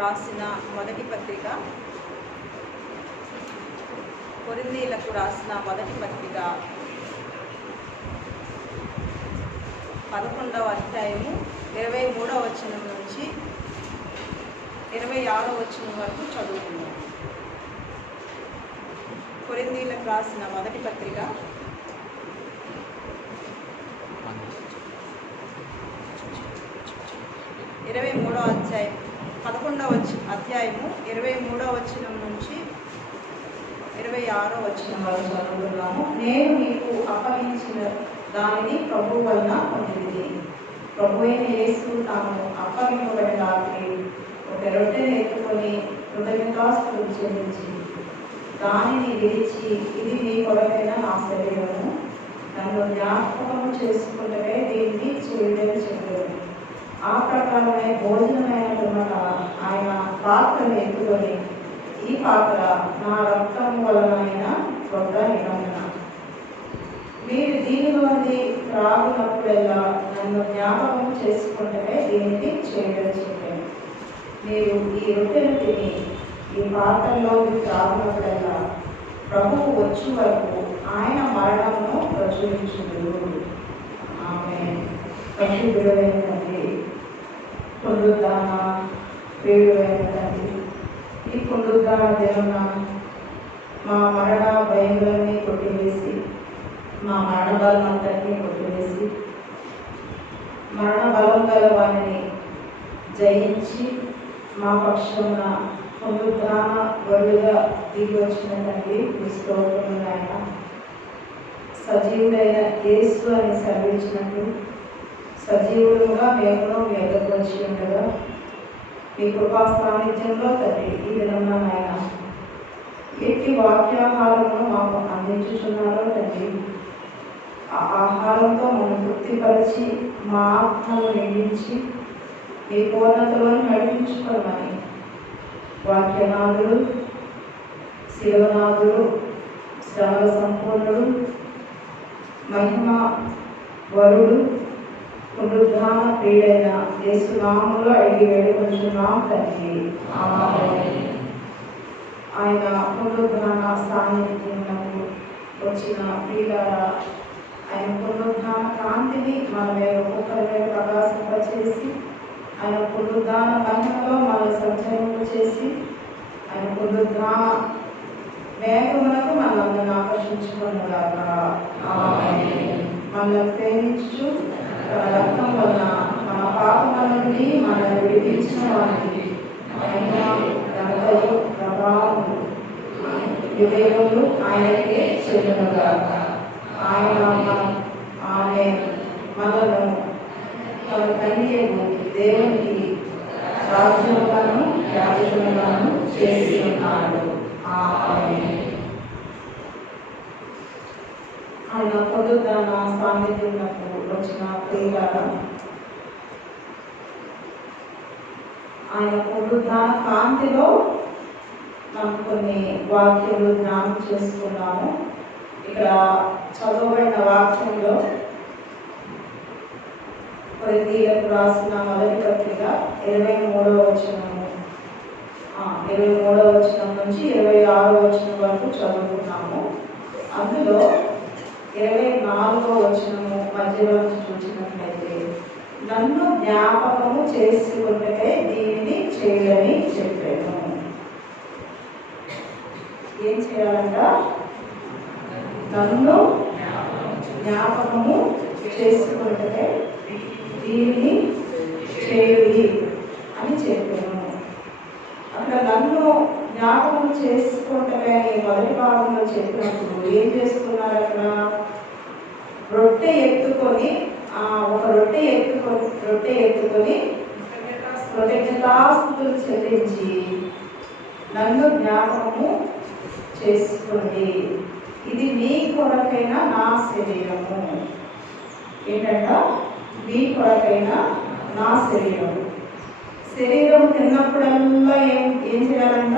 రాసిన మొదటి పత్రిక కొరింథీయులకు రాసిన మొదటి పత్రిక 11వ అధ్యాయము 23వ వచనం నుంచి 26వ వచనం వరకు చదువుతున్నాం. కొరింథీయులకు రాసిన మొదటి పత్రిక 23వ అధ్యాయం 11వ అధ్యాయము 23వ వచనం నుంచి 26వ వచనం వరకు చదువుతున్నాము. నేను మీకు అప్పగించిన దానిని ప్రభువు వలన పొందింది. ప్రభు అయిన యేసు తాను అప్పగింపబడిన రాత్రి ఒక రొట్టెను ఎత్తుకొని కృతజ్ఞతాస్తుతులు చెల్లించి దానిని విరిచి, ఇది మీ కొరకైన నా శరీరము, నన్ను జ్ఞాపకం చేసుకుంటే దీన్ని చేయడని చెప్పారు. ఆ ప్రకారమే భోజనమైన పిమ్మట ఆయన పాత్రను ఎత్తుకొని, ఈ పాత్ర నా రక్తం వలన గొప్ప నిబంధన, మీరు దీనిలోని త్రాగునప్పుడల్లా నన్ను జ్ఞాపకం చేసుకుంటే దీనికి చేయడం చెప్పాను. మీరు ఈ రొట్టెను తిని ఈ పాత్రలోకి త్రాగునప్పుడల్లా ప్రభువు వచ్చే వరకు ఆయన మరణమును ప్రచురించుదురు. ఆమేన్. పరిశుద్ధుడైన తండ్రి, పునరుద్ధాన ప్రియుడైన తండ్రి, ఈ పునరుద్ధాన దినమున మా మరణ భయములన్నీ కొట్టివేసి, మా మరణ బలం అంతటినీ కొట్టివేసి, మరణ బలం గల వారిని జయించి మా పక్షమున పునరుద్ధాన వరుడుగా దిగి వచ్చిన తండ్రి, స్తోత్రములైన సజీవుడైన యేసు అని సెలవించినట్టు సజీవులుగా మేము మీ ఎదురుకు వచ్చి ఉండగా మీ కృపా సాన్నిధ్యంలో తండ్రి ఈ విధంగా ఆయన ఎట్టి వాక్యాహారమును మాకు అందించుచున్నారో తండ్రి, ఆ ఆహారంతో మనం తృప్తిపరిచి మా ఆత్మను నిండించి మీ పూర్ణతలో నడిపించుకోమని వాక్యనాథుడు, శివనాథుడు, శ్రమల సంపూర్ణుడు, మహిమ వరుడు, పునరుద్ధాన ప్రియుడైన యేసు నామములో అడిగి వేడుకొంచున్నాం తండ్రి. ఆమేన్. ఆయన పునరుద్ధాన సాన్నిధ్యంలో వచ్చిన ప్రియులారా, ఆయన పునరుద్ధాన కాంతిని మన మీద ఒక్కొక్కరి మీద ప్రకాశింపచేసి, ఆయన పునరుద్ధాన మహిమలో మనల్ని సంచరింప చేసి, ఆయన పునరుద్ధాన వేగమునకు మనల్ని ఆకర్షించుకున్నగాక. ఆమేన్. మనల్ని ప్రేమించు తన రక్తం వలన మన పాపముల నుండి మనల్ని విడిపించిన వారికి ఘనతయు ప్రభావము యుగములు ఆయనకే చెందునుగాక. ఆయన ఆమేన్. మనను తన కన్యకు దేవునికి రాజ్యములను యాజకులను చేసి ఉన్నాడు. ఆమేన్. ఆయన పునరుద్ధాన సాన్నిధ్యంకు వచ్చిన ప్రియులారా, ఆయన పునరుద్ధాన కాంతిలో మనం కొన్ని వాక్యాలు జ్ఞానం చేసుకున్నాము. ఇక్కడ చదవబడిన వాక్యంలో కొరింథీయులకు రాసిన మొదటి పత్రిక 23వ వచనము 23వ వచనం నుంచి 26వ వచనం వరకు చదువుకున్నాము. అందులో 24వ వచనము మధ్యలో చూసినట్లయితే, నన్ను జ్ఞాపకము చేసుకుంటే దీనిని చేయని చెప్పాను. ఏం చేయాలంట? నన్ను జ్ఞాపకము చేసుకుంటే దీనిని చేయుడి అని చెప్పాను. అక్కడ నన్ను జ్ఞాపకం చేసుకుంటే అని మొదటి భాగంలో చెప్పినప్పుడు ఏం చేస్తున్నారు? అక్కడ రొట్టె ఎత్తుకొని ఒక రొట్టె ఎత్తుకొని కృతజ్ఞతాస్తుతులు చెల్లించి, నన్ను జ్ఞాపకము చేసుకోండి, ఇది మీ కొరకైన నా శరీరము. ఏంటంట? మీ కొరకైన నా శరీరము. శరీరం తిన్నప్పుడల్లా ఏం చేయాలంట?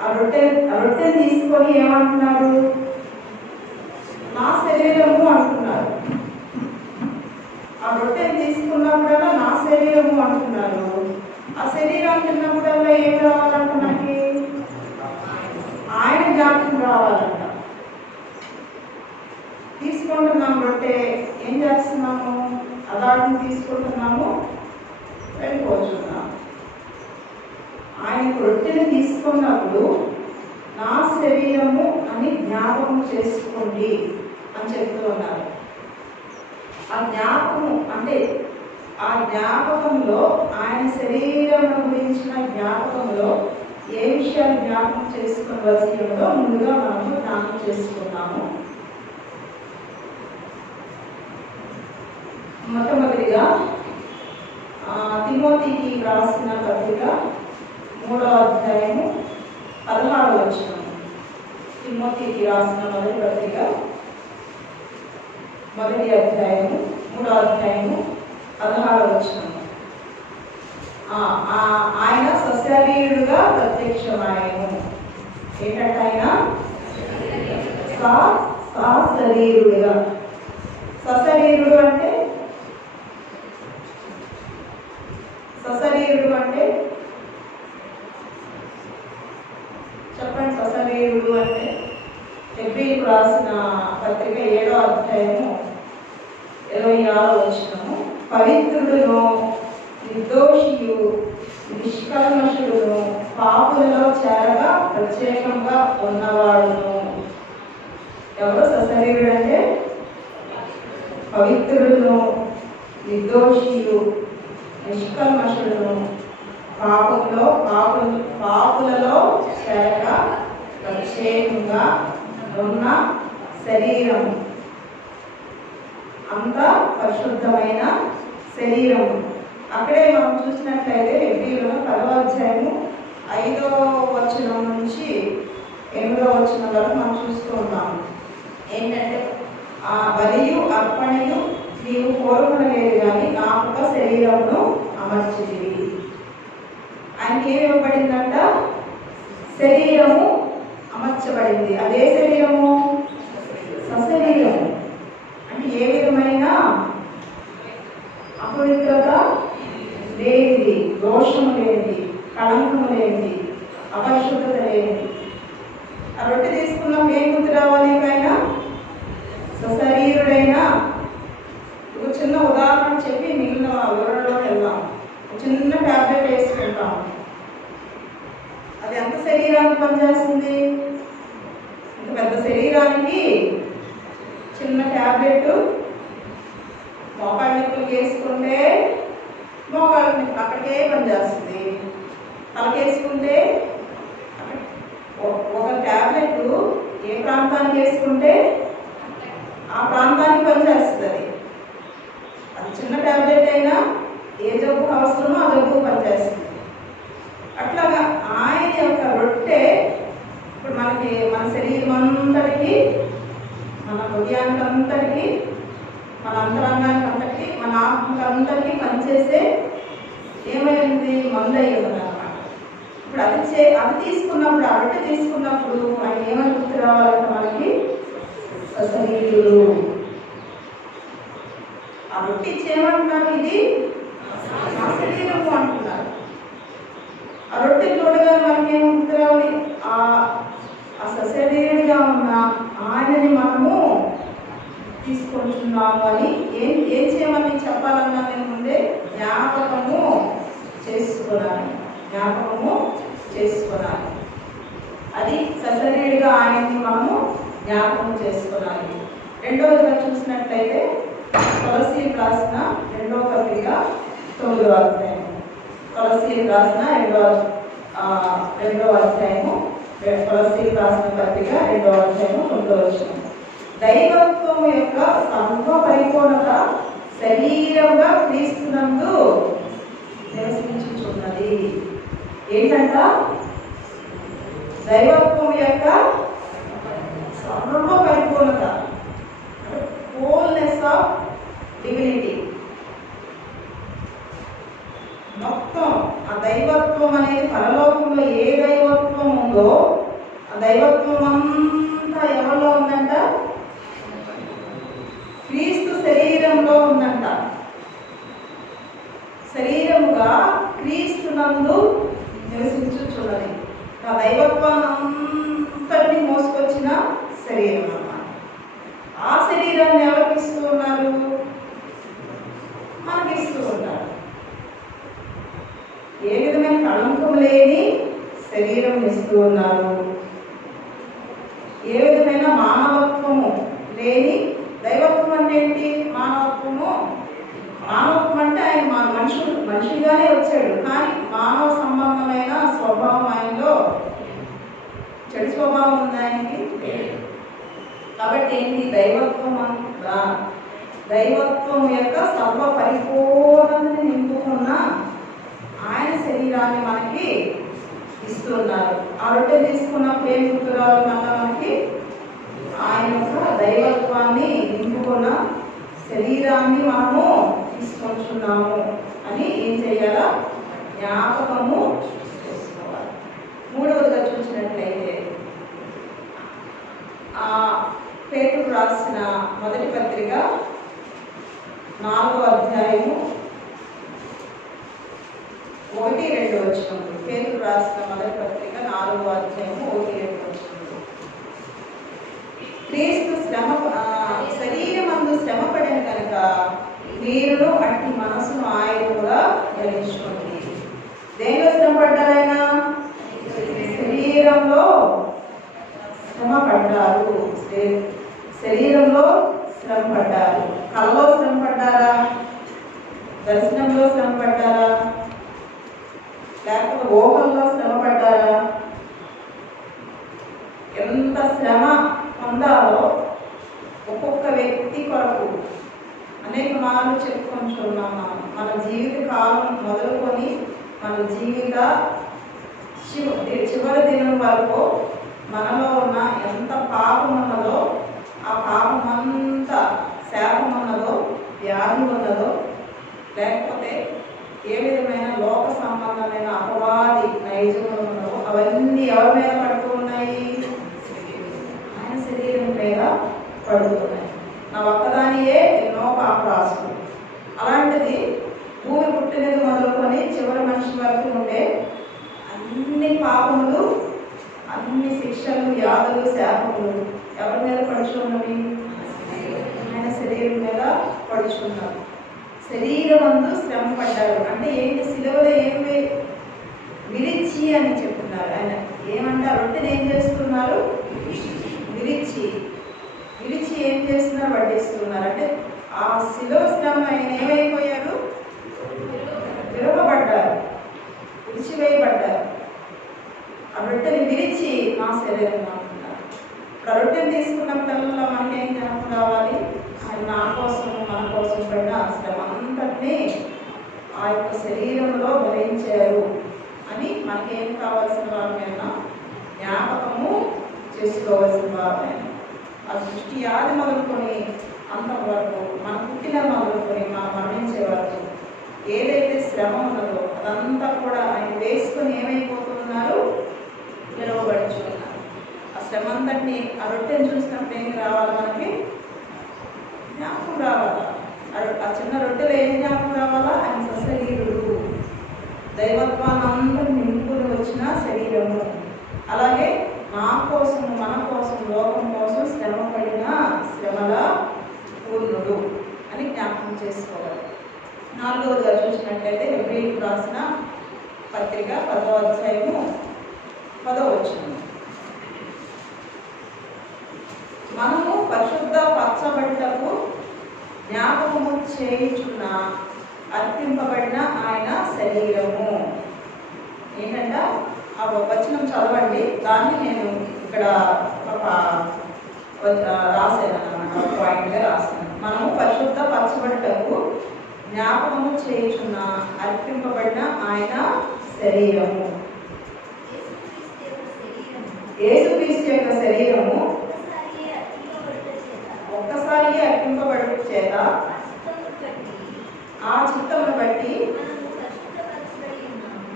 ఆ రొట్టె తీసుకొని ఏమంటున్నారు? నా శరీరము అంటున్నారు. ఆ రొట్టె తీసుకున్నప్పుడల్లా నా శరీరము అంటున్నారు. ఆ శరీరం తిన్నప్పుడల్లా ఏం రావాలంట మనకి? ఆయన జ్ఞాపకం రావాలంట. తీసుకుంటున్నాం రొట్టె, ఏం చేస్తున్నాము? అలాంటి తీసుకుంటున్నాము, వెళ్ళిపోతున్నాము. ఆయన రొట్టెని తీసుకున్నప్పుడు నా శరీరము అని జ్ఞాపకం చేసుకోండి అని చెప్తూ ఉన్నారు. ఆ జ్ఞాపకము అంటే ఆ జ్ఞాపకంలో ఆయన శరీరం గురించిన జ్ఞాపకంలో ఏ విషయాలు జ్ఞాపకం చేసుకోవలసి ఉందో ముందుగా మనము జ్ఞాపకం చేసుకున్నాము. మొట్టమొదటిగా తిమోతికి రాసిన పత్రిక 3వ అధ్యాయము 16వ వచనం. తిమోతికి రాసిన మొదటి పత్రిక 1వ అధ్యాయము 3వ అధ్యాయము 16వ వచనం. ఆయన సశరీరుడుగా ప్రత్యక్షమాయను. ఏంటంటే ఆయన సశరీరుడుగా. సశరీరుడు అంటే చెప్పండి. సశరీరుడు అంటే హెబ్రీయులకు రాసిన పత్రిక 7వ అధ్యాయము 26వ వచనము. పవిత్రుడును నిర్దోషియు నిష్కల్మషుడును పాపులలో చేరగా ప్రత్యేకంగా ఉన్నవాడును. ఎవరు సశరీరుడు అంటే? పవిత్రుడును నిర్దోషియు నిష్కల్మషుడును పాపులలో చేరగా ప్రత్యేకంగా ఉన్న శరీరం, అంత పరిశుద్ధమైన శరీరం. అక్కడే మనం చూసినట్లయితే హెబ్రీయులలో 10వ అధ్యాయము 5వ వచనం నుంచి 8వ వచనం వరకు మనం చూస్తూ ఉన్నాము. ఏంటంటే ఆ బలియు అర్పణయు నీవు కోరుకునలేదు కానీ నాకొక శరీరమును అమర్చితివి. ఆయనకి ఏమి ఇవ్వబడిందంట? శరీరము అమర్చబడింది. అదే శరీరము సశరీరము. అంటే ఏ విధమైన అపవిత్రత లేనిది, దోషము లేనిది, కళంకము లేనిది, అపరిశుద్ధత లేనిది. ఆ రొట్టె తీసుకున్నప్పుడు ఏం గుర్తు రావాలి? ఆయన సశరీరుడైన. ఒక చిన్న ఉదాహరణ చెప్పి మిగిలిన వివరణలోకి వెళ్దాం. చిన్న ట్యాబ్లెట్ వేసుకుంటాం, అది ఎంత శరీరానికి పనిచేస్తుంది? ఇంత పెద్ద శరీరానికి చిన్న ట్యాబ్లెట్ మోకాళ్ళ నొప్పులకి వేసుకుంటే మోకాళ్ళ నొప్పి అక్కడికే పనిచేస్తుంది. తలకేసుకుంటే ఒక ట్యాబ్లెట్ ఏ ప్రాంతానికి వేసుకుంటే ఆ ప్రాంతానికి పనిచేస్తుంది. అది చిన్న ట్యాబ్లెట్ అయినా ఏ జబ్బు అవసరమో ఆ జబ్బు పనిచేస్తుంది. అట్లాగా ఆయన యొక్క రొట్టె ఇప్పుడు మన శరీరం అంతటికి, మన హృదయానికి అంతటికి, మన అంతరంగానికి అంతటికి, మన ఆత్మకి అంతటికి పనిచేసే ఏమైంది? మందు అయ్యింది అన్నమాట. ఇప్పుడు అది తీసుకున్నప్పుడు, ఆ రొట్టె తీసుకున్నప్పుడు ఆయన ఏమని గుర్తు రావాలంటే మనకి? సశరీరుడు. ఆ రొట్టె ఇచ్చేయమంటున్నారు, ఇది నా శరీరము అంటున్నారు. ఆ రొట్టె చూడగానే మనకి ఏం గుర్తు రావాలి? ఆ సశరీరుడిగా ఉన్న ఆయనని మనము తీసుకుంటున్నాము అని ఏం చేయమని చెప్పాలన్నా నేను ముందే జ్ఞాపకము చేసుకోవాలి. అది సశరీరుడిగా ఆయనని మనము జ్ఞాపకం చేసుకోవాలి. రెండవదిగా చూసినట్లయితే కొలస్సీయులకు రాసిన 2వ పత్రిక 9వ అధ్యాయము. కొలస్సీయులకు రాసిన 2వ అధ్యాయము, కొలస్సీయులకు రాసిన పత్రిక 2వ అధ్యాయము 9వ వచనం. దైవత్వము యొక్క సర్వ పరిపూర్ణత శరీరంగా క్రీస్తునందు నివసించుచున్నది. ఏంటంట? దైవత్వము యొక్క సర్వ పరిపూర్ణత, హోల్నెస్ ఆఫ్ డివినిటీ. మొత్తం ఆ దైవత్వం అనేది పరలోకంలో ఏ దైవత్వం ఉందో ఆ దైవత్వం అంతా ఎవరిలో ఉందంట? క్రీస్తు శరీరంలో ఉందంట. శరీరముగా క్రీస్తు క్రీస్తునందు నివసించుచున్నది. ఆ దైవత్వాన్ని మోసుకొచ్చిన శరీరం అన్నమాట. ఆ శరీరాన్ని ఎవరికి ఇస్తూ ఉన్నారు? మనకి ఇస్తూ ఉంటారు. ఏ విధమైన కళంకం లేని శరీరం ఇస్తూ ఉన్నారు. ఏ విధమైన మానవత్వము లేని, దైవత్వం అంటే ఏంటి? మానవత్వం అంటే ఆయన మనిషిగానే వచ్చాడు, కానీ మానవ సంబంధమైన స్వభావం ఆయనలో, చెడు స్వభావం ఉంది ఆయనకి. కాబట్టి ఏంటి? దైవత్వం యొక్క సర్వ పరిపూర్ణతని నింపుకున్న ఆయన శరీరాన్ని మనకి ఇస్తున్నారు. ఆ రొట్టె తీసుకున్నప్పుడు ఏం గుర్తు రావాలి మనకి? ఆయన యొక్క దైవత్వాన్ని నింపుకున్న శరీరాన్ని మనము తీసుకొచ్చున్నాము అని ఏం చేయాలా? జ్ఞాపకము చేసుకోవాలి. మూడవదిగా చూసినట్లయితే పేతురు రాసిన మొదటి పత్రిక 4వ అధ్యాయము 1-2 వచనములు. పేతురు రాసిన మొదటి పత్రిక 4వ అధ్యాయము 1-2 వచనములు. క్రీస్తు శరీరమందు శ్రమపడిన కనుక మీరును అట్టి మనసును ఆయన కూడా ధరించుకోండి. దేనిలో శ్రమపడ్డారు? ఆయన శరీరంలో శ్రమపడ్డారు. శరీరంలో శ్రమపడ్డారు. కళ్ళలో శ్రమపడ్డారా? దర్శనంలో శ్రమపడ్డారా? లేకపోతే ఊహల్లో శ్రమపడ్డారా? ఎంత శ్రమ పొందాలో ఒక్కొక్క వ్యక్తి కొరకు అనేక మార్లు చెప్పుకుంటున్నాము. మన జీవిత కాలం మొదలుకొని మన జీవిత చివరి దినం వరకు మనలో ఉన్న ఎంత పాపం ఉన్నదో, ఆ పాపం అంతా శాపం ఉన్నదో, వ్యాధి ఉన్నదో, లేకపోతే ఏ విధమైన లోక సంబంధమైన అపవాది నైజములు ఉన్నదో అవన్నీ ఎవరి మీద పడుతూ ఉన్నాయి? ఆయన శరీరం మీద పడుతున్నాయి. నా ఒక్కదానియే ఎన్నో పాపరాశులు. అలాంటిది భూమి పుట్టినది మొదలుకొని చివరి మనిషి వరకు ఉండే అన్ని పాపములు, అన్ని శిక్షలు, వ్యాధులు, శాపములు ఎవరి మీద పడుచున్నవి? ఆయన శరీరం మీద పడుచున్నారు. శరీరమందు శ్రమ పడ్డారు అంటే ఏంటి? సిలువలో ఏమి విరిచి అని చెప్తున్నారు. ఆయన ఏమంటారు? రొట్టెని ఏం చేస్తున్నారు? విరిచి ఏం చేస్తున్నారు? వడ్డిస్తున్నారు. అంటే ఆ శిలువ శ్రమ ఆయన ఏమైపోయారు? విరవబడ్డారు, విరిచివేయబడ్డారు. ఆ రొట్టెని విరిచి మా శరీరం అంటున్నారు. ఆ రొట్టెని తీసుకున్నప్పుడల్లా మనకేం జ్ఞాపకం రావాలి? ఆయన నా కోసం, మన కోసం పడిన శ్రమ అంతటినీ ఆ యొక్క శరీరంలో భరించారు అని మనకేం కావాల్సిన వారైనా జ్ఞాపకము చేసుకోవాల్సిన వారైనా. ఆ సృష్టి ఆది మొదలుకొని అంతవరకు, మన పుట్టిన మొదలుకొని మనం మరణించే వరకు ఏదైతే శ్రమ ఉన్నదో అదంతా కూడా ఆయన వేసుకొని ఏమైపోతున్నారు? విరవబడుచున్నారు. ఆ శ్రమ అంతటినీ ఆ రొట్టెని చూసినప్పుడు ఏం రావాలి? మనకి జ్ఞాపకం రావాలా? ఆ చిన్న రొట్టెలో ఏం జ్ఞాపకం రావాలా? ఆయన సశరీరుడు, దైవత్వాన్ని అందరూ నింపుకుని వచ్చిన శరీరము. అలాగే నా కోసం, మన కోసం, లోకం కోసం శ్రమ పడిన శ్రమల పూర్ణుడు అని జ్ఞాపకం చేసుకోవాలి. 4వదిగా చూసినట్లయితే హెబ్రీయులకు రాసిన పత్రిక 10వ అధ్యాయము 10వ వచనం. మనము పరిశుద్ధ పరచబడుటకు జ్ఞాపకము చేయుచున్న అర్పింపబడిన ఆయన శరీరము. ఏంటంట? ఆ వచనం చదవండి. దాన్ని నేను ఇక్కడ రాశాను అన్నమాట, పాయింట్గా రాశాను. మనము పరిశుద్ధ పరచబడుటకు జ్ఞాపకము చేయుచున్న అర్పింపబడిన ఆయన శరీరము. యేసుక్రీస్తు యొక్క శరీరము ఒక్కసారి అర్పింపబడుట చేత ఆ చిత్తమును బట్టి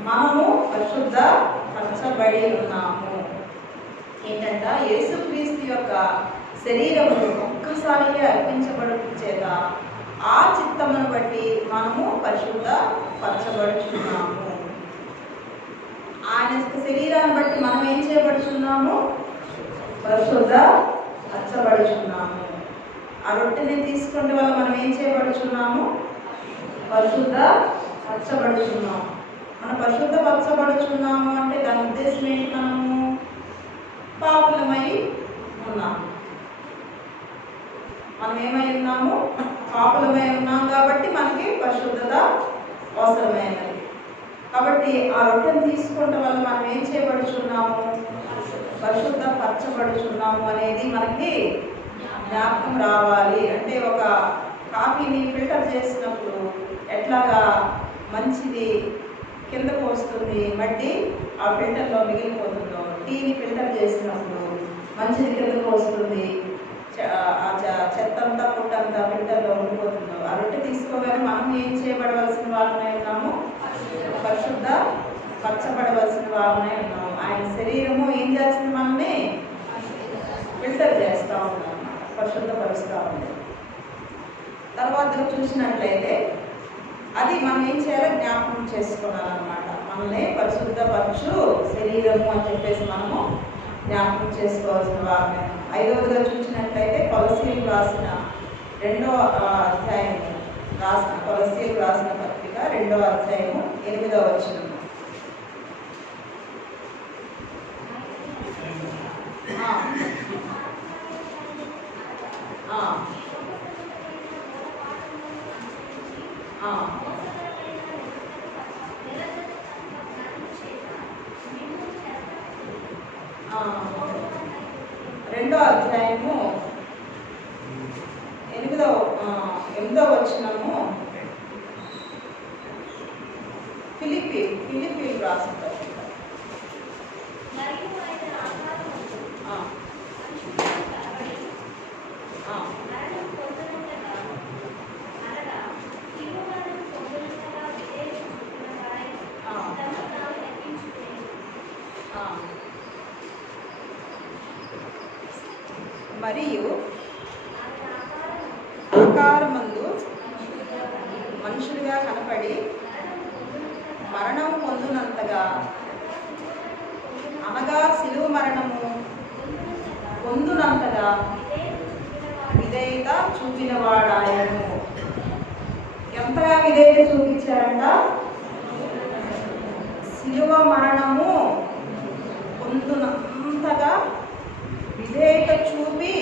మనము పరిశుద్ధ పరచబడి ఉన్నాము. ఏంటంట? యేసుక్రీస్తు యొక్క శరీరము ఒక్కసారి అర్పించబడుట చేత ఆ చిత్తమును బట్టి మనము పరిశుద్ధ పరచబడుచున్నాము. శరీరాన్ని బట్టి మనం ఏం చేయబడుచున్నాము? పరిశుద్ధ పరచబడుచున్నాము. ఆ రొట్టెని తీసుకుంటే వల్ల మనం ఏం చేయబడుచున్నాము? పరిశుద్ధ పరచబడుచున్నాము. మనం పరిశుద్ధ పరచబడుచున్నాము అంటే దాని ఉద్దేశం ఏంటి? మనము పాపులమై ఉన్నాము. మనం ఏమై ఉన్నాము? పాపులమై ఉన్నాం కాబట్టి మనకి పరిశుద్ధత అవసరమైనది. కాబట్టి ఆ రొట్టెను తీసుకోవడం వల్ల మనం ఏం చేయబడుచున్నాము? పరిశుద్ధ పరచబడుచున్నాము అనేది మనకి జ్ఞాపకం రావాలి. అంటే ఒక కాఫీని ఫిల్టర్ చేసినప్పుడు ఎట్లాగా మంచిది కిందకు వస్తుంది, మట్టి ఆ ఫిల్టర్లో మిగిలిపోతుందో, టీని ఫిల్టర్ చేసినప్పుడు మంచిది కిందకు వస్తుంది, ఆ చెత్త అంతా పుట్టంతా ఫిల్టర్లో ఉండిపోతుందో, ఆ రొట్టె తీసుకోగానే మనం ఏం చేయబడవలసిన వారమై ఉన్నాము? పరిశుద్ధ పరచబడవలసిన వారమై ఉన్నాము. ఆయన శరీరము ఏం చేస్తుంది? మనల్ని ఫిల్టర్ చేస్తూ ఉన్నాం, పరిశుద్ధపరుస్తూ ఉంది. తర్వాత చూసినట్లయితే అది మనం ఏం చేయాలో జ్ఞాపకం చేసుకోవాలన్నమాట. మనల్ని పరిశుద్ధపరచు శరీరము అని చెప్పేసి మనము జ్ఞాపకం చేసుకోవాల్సిన వారమే. 5వదిగా చూసినట్లయితే కొలస్సీయులకు రాసిన 2వ అధ్యాయం కొలస్సీయులకు రాసిన పత్రిక 2వ అధ్యాయము 8వ వచనం. రెండో అధ్యాయము 8వ వచనము ఫిలిప్పీ రాసిన పత్రిక. మరియు ఆకారమందు మనుషులుగా కనపడి మరణం పొందునంతగా, అనగా శిలువ మరణము పొందునంతగా విధేయత చూపినవాడాయను. ఎంతగా విధేయత చూపించారంట? శిలువ మరణము పొందునంతగా విధేయత చూపి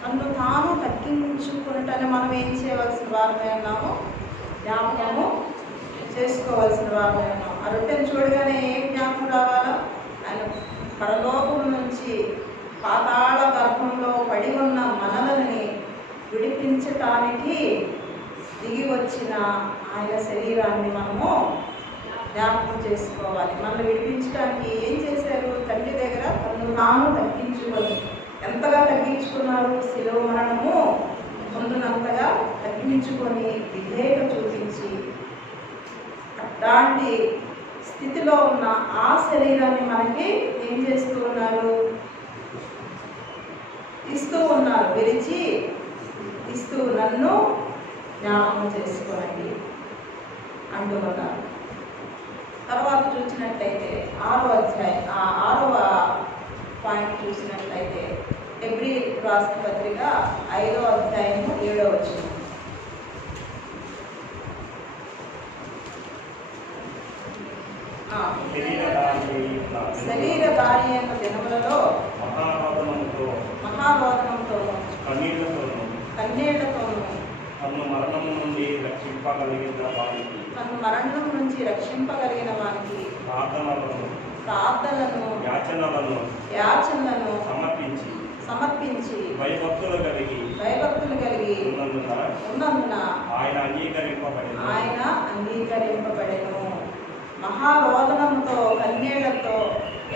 నన్ను తాను తగ్గించుకున్నట్టని మనం ఏం చేయవలసిన వారమే ఉన్నాము? జ్ఞాపకము చేసుకోవాల్సిన వారమే ఉన్నాము. ఆ రొట్టెను చూడగానే ఏం జ్ఞాపకం రావాలా? ఆయన పరలోకం నుంచి పాతాళ గర్భంలో పడి ఉన్న మనలని విడిపించటానికి దిగి వచ్చిన ఆయన శరీరాన్ని మనము జ్ఞాపకం చేసుకోవాలి. మనల్ని విడిపించడానికి ఏం చేశారు? తండ్రి దగ్గర తను తాను తగ్గించుకొని, ఎంతగా తగ్గించుకున్నారు? శిలువ మరణము పొందినంతగా తగ్గించుకొని విధేయత చూపించి అలాంటి స్థితిలో ఉన్న ఆ శరీరాన్ని మనకి ఏం చేస్తూ ఉన్నారు? ఇస్తూ ఉన్నారు. విరిచి ఇస్తూ నన్ను జ్ఞాపకం చేసుకోండి అంటూ ఉన్నారు. తర్వాత చూసినట్లయితే 6వ అధ్యాయం 6వ పాయింట్ చూసినట్లయితే హెబ్రీయులకు రాసిన పత్రిక 5వ అధ్యాయము 7వ వచనం. శరీరధారి యొక్క దినములలో మహారోదనంతో కన్నీళ్లతోనూ తను మరణం నుంచి రక్షింపగలిగిన వానికి ప్రార్థనలను యాచనలను సమర్పించి భయభక్తులు కలిగి ఉన్నందున ఆయన అంగీకరింపబడెను. మహారోదనంతో కన్నీళ్లతో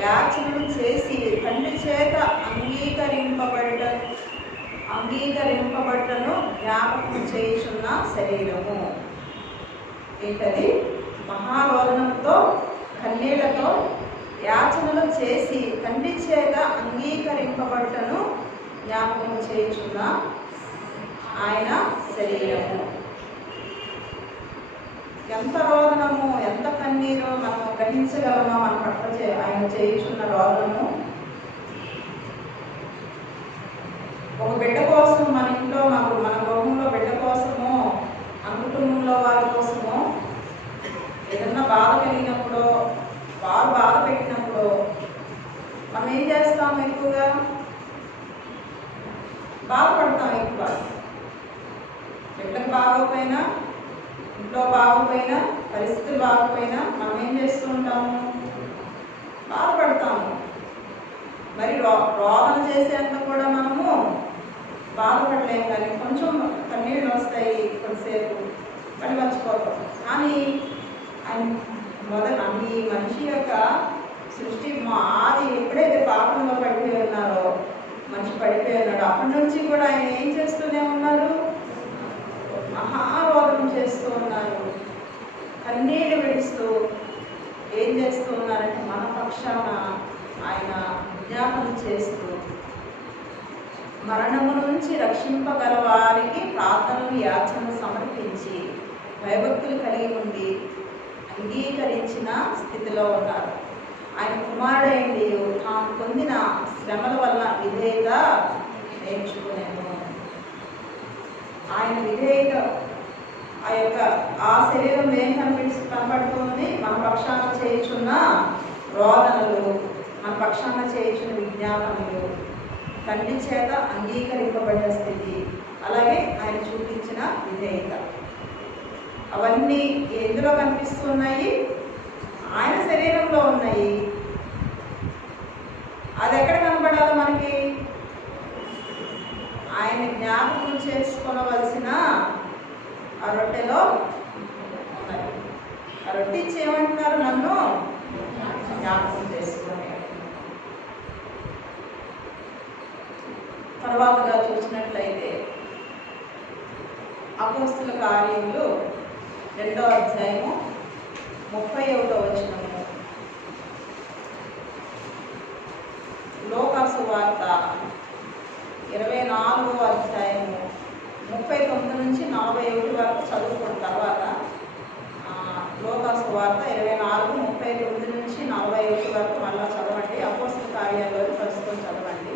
యాచనలు చేసి తండ్రి చేత అంగీకరింపబడటను జ్ఞాపకం చేయుచున్న శరీరము. ఏంటది? మహారోదనంతో కన్నీళ్లతో యాచనలు చేసి తండ్రి చేత అంగీకరింపబడటను జ్ఞాపకం చేయుచున్న ఆయన శరీరము. ఎంత రోదనము, ఎంత కన్నీరో మనం గ్రహించగలమో మన పట్ల ఆయన ఏదన్నా బాధ కలిగినప్పుడు, వారు బాధ పెట్టినప్పుడు మనం ఏం చేస్తాం? ఎక్కువగా బాధపడతాం. ఎక్కువ బిడ్డకు బాగోకపోయినా, ఇంట్లో బాగోకపోయినా, పరిస్థితులు బాగోకపోయినా మనం ఏం చేస్తూ ఉంటాము? బాధపడతాము. మరి రోదన చేసేంత కూడా మనము బాధపడలేము. కానీ కొంచెం కన్నీళ్ళు వస్తాయి కొంతసేపు, మళ్ళీ మర్చిపోతాం. కానీ ఈ మనిషి యొక్క సృష్టి ఆది ఎప్పుడైతే పాపంలో పడిపోయి ఉన్నారో, మనిషి పడిపోయి ఉన్నాడు, అప్పటి నుంచి కూడా ఆయన ఏం చేస్తూనే ఉన్నారు? మహారోదనం చేస్తూ ఉన్నారు. కన్నీళ్ళు విడుస్తూ ఏం చేస్తూ ఉన్నారంటే మన పక్షాన ఆయన విజ్ఞాపన చేస్తూ మరణము నుంచి రక్షింపగల వారికి ప్రార్థనలు, యాచనలు సమర్పించి భయభక్తులు కలిగి ఉండి అంగీకరించిన స్థితిలో ఉన్నారు. ఆయన కుమారుడైంది తాను పొందిన శ్రమల వల్ల విధేయత నేర్చుకునేను. ఆయన విధేయత ఆ శరీరం ఏం కనబడుతుంది? మన పక్షాన చేయుచున్న రోదనలు, మన పక్షాన చేయుచున్న విజ్ఞాపనలు, తండ్రి చేత అంగీకరింపబడిన స్థితి, అలాగే ఆయన చూపించిన విధేయత, అవన్నీ ఎందులో కనిపిస్తున్నాయి? ఆయన శరీరంలో ఉన్నాయి. అది ఎక్కడ కనబడాలి మనకి? ఆయన జ్ఞాపకం చేసుకోవలసిన ఆ రొట్టెలో ఉన్నాయి. ఆ రొట్టె ఇచ్చి ఏమంటున్నారు? నన్ను జ్ఞాపకం చేసుకునే. తర్వాతగా చూసినట్లయితే అపోస్తుల కార్యములు 2వ అధ్యాయము 31వ వచనము, లూకా సువార్త 24వ అధ్యాయము 39 నుంచి 41 వరకు చదువుకున్న తర్వాత లూకా సువార్త 24, 39 నుంచి 41 వరకు మళ్ళీ చదవండి. అపోస్తుల కార్యాల్లో ప్రస్తుతం చదవండి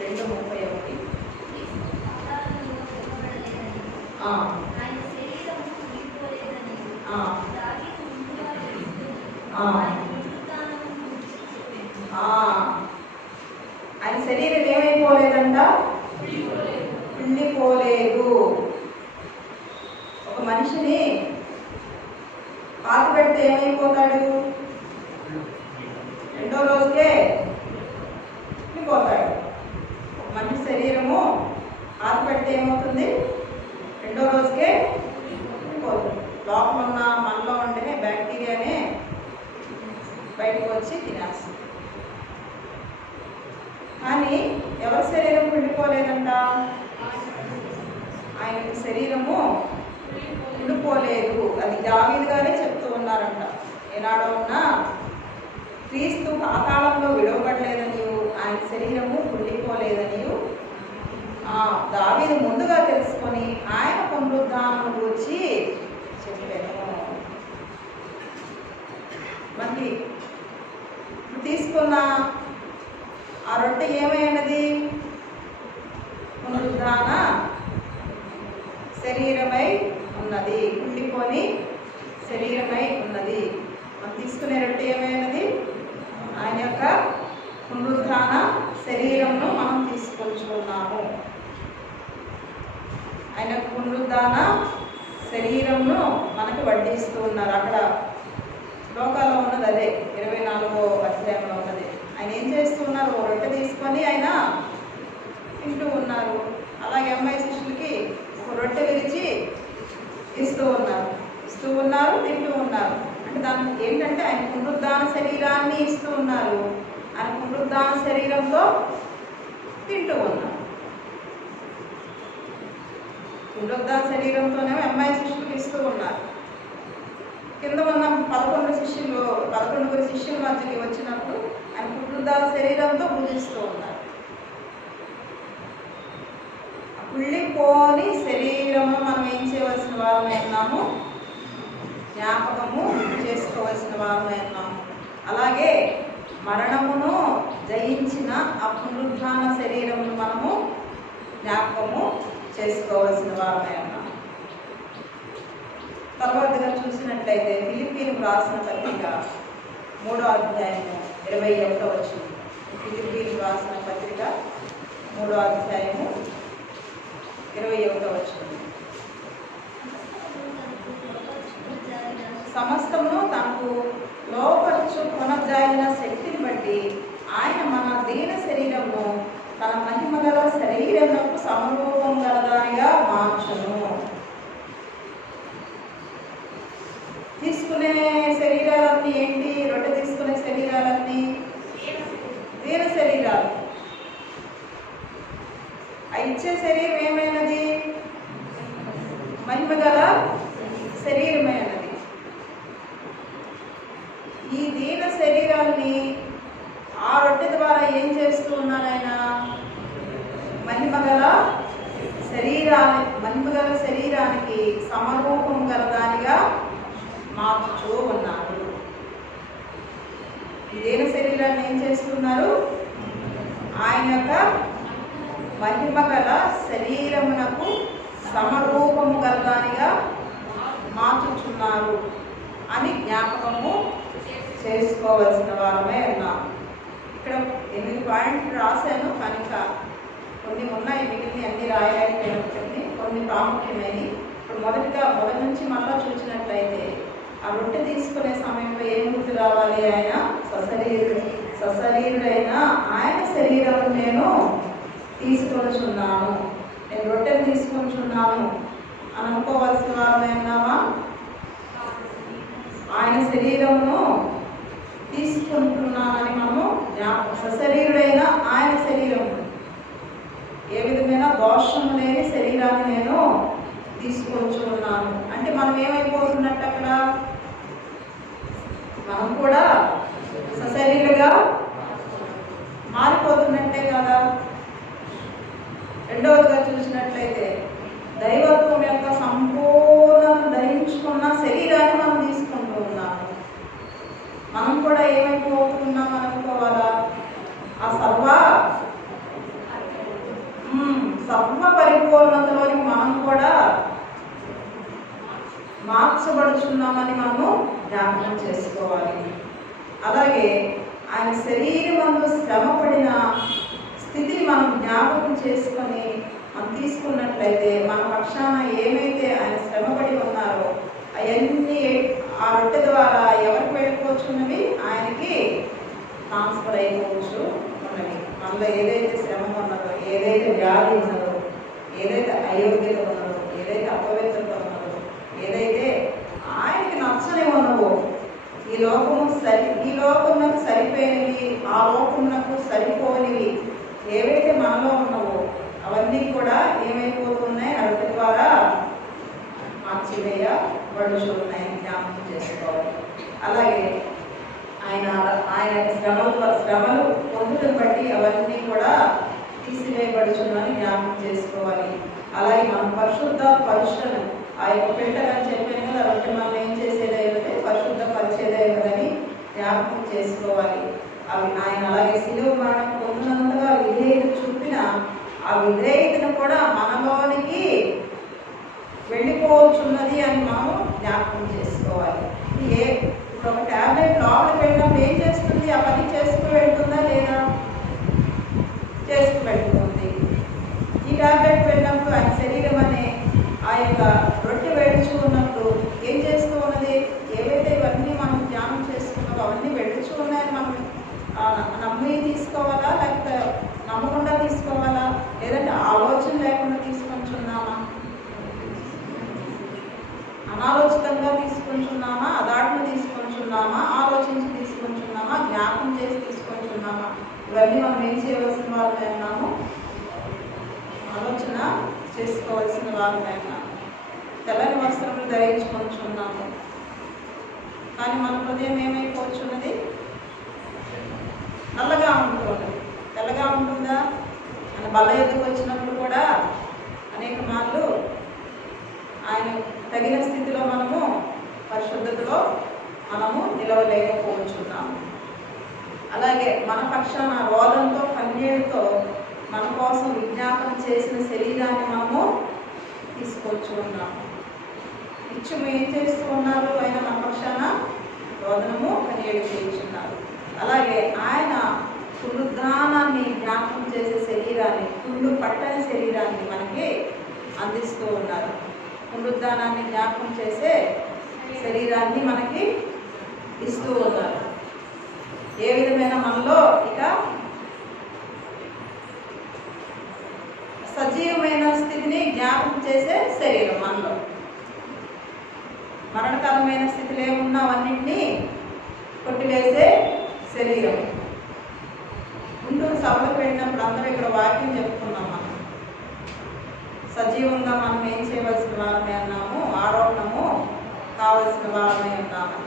2:31. ఆయన శరీరం ఏమైపోలేదంట? పిండిపోలేదు. ఒక మనిషిని పాత పెడితే ఏమైపోతాడు? 2వ రోజుకే పిండిపోతాడు. ఒక మనిషి శరీరము పాత పెడితే ఏమవుతుంది? 2వ రోజుకే పిండిపోతుంది. లోపల ఉన్న మనలో ఉండే బ్యాక్టీరియానే బయటకు వచ్చి తినేస్తుంది. కానీ ఎవరి శరీరం పిండిపోలేదంట? ఆయన శరీరము పిండిపోలేదు. అది దావీదు గారే చెప్తూ ఉన్నారంట. ఏనాడో ఉన్నా క్రీస్తు పాతాళంలో విడవబడలేదనియు, ఆయన శరీరము పిండిపోలేదనియు దావీదు ముందుగా తెలుసుకొని ఆయన పునరుద్ధానం గురించి చెప్పాను. మనకి తీసుకున్న ఆ రొట్టె ఏమైనది? పునరుద్ధాన శరీరమై ఉన్నది, కుండిపోని శరీరమై ఉన్నది. మనం తీసుకునే రొట్టె ఏమైనది? ఆయన యొక్క పునరుద్ధాన శరీరంను మనం తీసుకొచ్చుకున్నాము. ఆయన పునరుద్ధాన శరీరంను మనకు వడ్డిస్తూ ఉన్నారు. అక్కడ లోకాల్లో ఉన్నది అదే, 24వ అధ్యాయంలో ఉన్నది. ఆయన ఏం చేస్తున్నారు? రొట్టె తీసుకొని ఆయన తింటూ ఉన్నారు. అలాగే అమ్మాయి శిష్యులకి ఒక రొట్టె విరిచి ఇస్తూ ఉన్నారు, తింటూ ఉన్నారు. అంటే దానికి ఏంటంటే ఆయన పునరుద్ధాన శరీరాన్ని ఇస్తూ ఉన్నారు. ఆయన పునరుద్ధాన శరీరంతో తింటూ ఉన్నారు. పునరుద్ధాన శరీరంతోనే అమ్మాయి శిష్యులకు ఇస్తూ ఉన్నారు. కింద ఉన్న 11 శిష్యుల మధ్యకి వచ్చినప్పుడు ఆయన పునరుద్ధాన శరీరంతో పూజిస్తూ ఉన్నారు. కుళ్ళిపోని శరీరము మనం ఏం చేయవలసిన వారమై ఉన్నాము? జ్ఞాపకము చేసుకోవలసిన వారమై ఉన్నాము. అలాగే మరణమును జయించిన ఆ పునరుద్ధాన శరీరమును మనము జ్ఞాపకము చేసుకోవలసిన వారమై ఉన్నాము. తర్వాతగా చూసినట్లయితే ఫిలిప్పీలకు రాసిన పత్రిక 3వ అధ్యాయము 21వ వచనం. ఫిలిప్పీలకు రాసిన పత్రిక 3వ అధ్యాయము 21వ వచనం. సమస్తమును తనకు లోపరచు కొనజాయిన శక్తిని బట్టి ఆయన మన దీన శరీరము తన మహిమ గల శరీరమునకు సమరూపం గలదానిగా మార్చును. తీసుకునే శరీరాలన్నీ ఏంటి? రొట్టె తీసుకునే శరీరాలన్నీ దీన శరీరాలు. ఇచ్చే శరీరం ఏమైనది? మహిమ గల శరీరమైనది. ఈ దీన శరీరాన్ని ఆ రొట్టె ద్వారా ఏం చేస్తూ ఉన్నాడు ఆయన? మహిమగల శరీరానికి సమరూపం గల దానిగా మార్చుతూ ఉన్నాడు. ఈ దీన శరీరాన్ని ఏం చేస్తున్నారు? ఆయన యొక్క మహిమగల శరీరమునకు సమరూపము గల దానిగా మార్చుచున్నారు అని జ్ఞాపకము చేసుకోవలసిన వారమే ఉన్నాం. ఇక్కడ 8 పాయింట్లు రాశాను కనుక కొన్ని ఉన్నాయి, మిగిలిన అన్ని రాయలేకపోయినప్పటికీ కొన్ని ప్రాముఖ్యమైనవి. ఇప్పుడు మొదటి నుంచి మళ్ళా చూసినట్లయితే ఆ రొట్టె తీసుకునే సమయంలో ఏం గుర్తు రావాలి? ఆయన సశరీరుడైన ఆయన శరీరం నేను తీసుకొనిచున్నాను, నేను రొట్టెను తీసుకొనిచున్నాను అని అనుకోవాల్సిన వారమే ఉన్నామా? ఆయన శరీరమును తీసుకుంటున్నానని మనము సశరీరుడైన ఆయన శరీరం, ఏ విధమైన దోషము లేని శరీరాన్ని నేను తీసుకొచ్చు ఉన్నాను అంటే మనం ఏమైపోతున్నట్టు అక్కడ? మనం కూడా సశరీరులుగా మారిపోతున్నట్టే కదా. రెండవదిగా చూసినట్లయితే దైవత్వం యొక్క సంపూర్ణ ధరించుకున్న శరీరాన్ని మనం తీసుకుంటూ ఉన్నాము. మనం కూడా ఏమైపోతున్నాం అనుకోవాలా? ఆ సర్వ పరిపూర్ణతలోని మనం కూడా మార్చబడుచున్నామని మనము జ్ఞాపకం చేసుకోవాలి. అలాగే ఆయన శరీరమందు శ్రమపడిన స్థితిని మనం జ్ఞాపకం చేసుకొని మనం తీసుకున్నట్లయితే మన పక్షాన ఏమైతే ఆయన శ్రమపడి ఉన్నారో అవన్నీ ఆ రొట్టె ద్వారా ఎవరికి వెళ్ళిపోవచ్చున్నవి? ఆయనకి ట్రాన్స్ఫర్ అయిపోవచ్చు ఉన్నవి. మనలో ఏదైతే శ్రమ ఉన్నదో, ఏదైతే వ్యాధి ఉన్నదో, ఏదైతే అయోగ్యత ఉన్నదో, ఏదైతే అపవిత్రత ఉన్నదో, ఏదైతే ఆయనకి నచ్చని ఉన్నవో, ఈ లోకమునకు సరిపోయినవి, ఆ లోకమునకు సరిపోనివి ఏవైతే మనలో ఉన్నవో అవన్నీ కూడా ఏమైపోతున్నాయి? రొట్టె ద్వారా మార్చివేయబడుచున్నాయని జ్ఞాపకం చేసుకోవాలి. అలాగే ఆయన శ్రమలు పొందుటను బట్టి అవన్నీ కూడా తీసివేయబడుచున్నాయని జ్ఞాపకం చేసుకోవాలి. అలాగే మనం పరుషులను ఆ యొక్క ఫిల్టర్ అని చెప్పాను కదా, రొట్టె మనం ఏం చేసేదైతే పరిశుద్ధ పరిచేదైనదని జ్ఞాపకం చేసుకోవాలి. ఆయన అలాగే శిలువ మరణం పొందినంతగా విధేయత చూపిన ఆ విధేయతను కూడా మనలోనికి వెళ్ళిపోవచ్చున్నది అని మనం జ్ఞాపకం చేసుకోవాలి. ఇప్పుడు ఒక ట్యాబ్లెట్ లోపలికి వెళ్ళినప్పుడు ఏం చేస్తుంది? ఆ పని చేసుకు వెళ్తుందా లేదా? చేసుకు వెళ్తుంది. ఈ ట్యాబ్లెట్ వెళ్ళినప్పుడు ఆయన శరీరం అనే ఆ యొక్క రొట్టె వెళ్ళుచున్నప్పుడు ఏం చేస్తూ ఉన్నది? ఏవైతే ఇవన్నీ మనం ధ్యానం చేసుకున్నామో అవన్నీ వెళ్ళుచు ఉన్నాయని మనం నమ్మి తీసుకోవాలా, లేకపోతే నమ్మకుండా తీసుకోవాలా, లేదంటే ఆలోచన లేకుండా తీసుకొంచున్నామా? అనాలోచితంగా తీసుకొంచున్నామా? అదాటను తీసుకొంచున్నామా? ఆలోచించి తీసుకొంచున్నామా? జ్ఞాపకం చేసి తీసుకొంచున్నామా? ఇవన్నీ మనం ఏం చేయవలసిన వాళ్ళమే ఉన్నాము? ఆలోచన చేసుకోవాల్సిన వాళ్ళమే ఉన్నాము. తెల్లని వస్త్రములు ధరించుకొంచున్నాము, కానీ మన హృదయం ఏమైపోవచ్చున్నది? నల్లగా ఉంటుంది. తెల్లగా ఉంటుందా? ఆయన బల్ల ఎదుగు వచ్చినప్పుడు కూడా అనేక మార్లు ఆయన తగిన స్థితిలో మనము పరిశుద్ధతలో మనము నిలవలేకపోవచ్చున్నాము. అలాగే మన పక్షాన రోదంతో కన్నీళ్లతో మన కోసం విజ్ఞాపన చేసిన శరీరాన్ని మనము తీసుకోవచ్చు ఉన్నాము. నిత్యము ఏం చేస్తూ ఉన్నారు? ఆయన మన పక్షాన రోదనము కనియడి చేయించున్నారు. అలాగే ఆయన పునరుద్ధానాన్ని జ్ఞాపకం చేసే శరీరాన్ని, కుళ్ళు పట్టని శరీరాన్ని మనకి అందిస్తూ ఉన్నారు. పునరుద్ధానాన్ని జ్ఞాపకం చేసే శరీరాన్ని మనకి ఇస్తూ ఉన్నారు. ఏ విధమైన మనలో ఇక సజీవమైన స్థితిని జ్ఞాపకం చేసే శరీరం, మనలో మరణకరమైన స్థితిలో ఏమున్నా అవన్నింటినీ కొట్టివేసే శరీరం. ముందు సభలకు వెళ్ళినప్పుడు అందరూ ఇక్కడ వాక్యం చెప్పుకున్నాం. మనం సజీవంగా మనం ఏం చేయవలసిన వారమే అన్నాము, ఆరోపణము కావలసిన వారమే ఉన్నాము.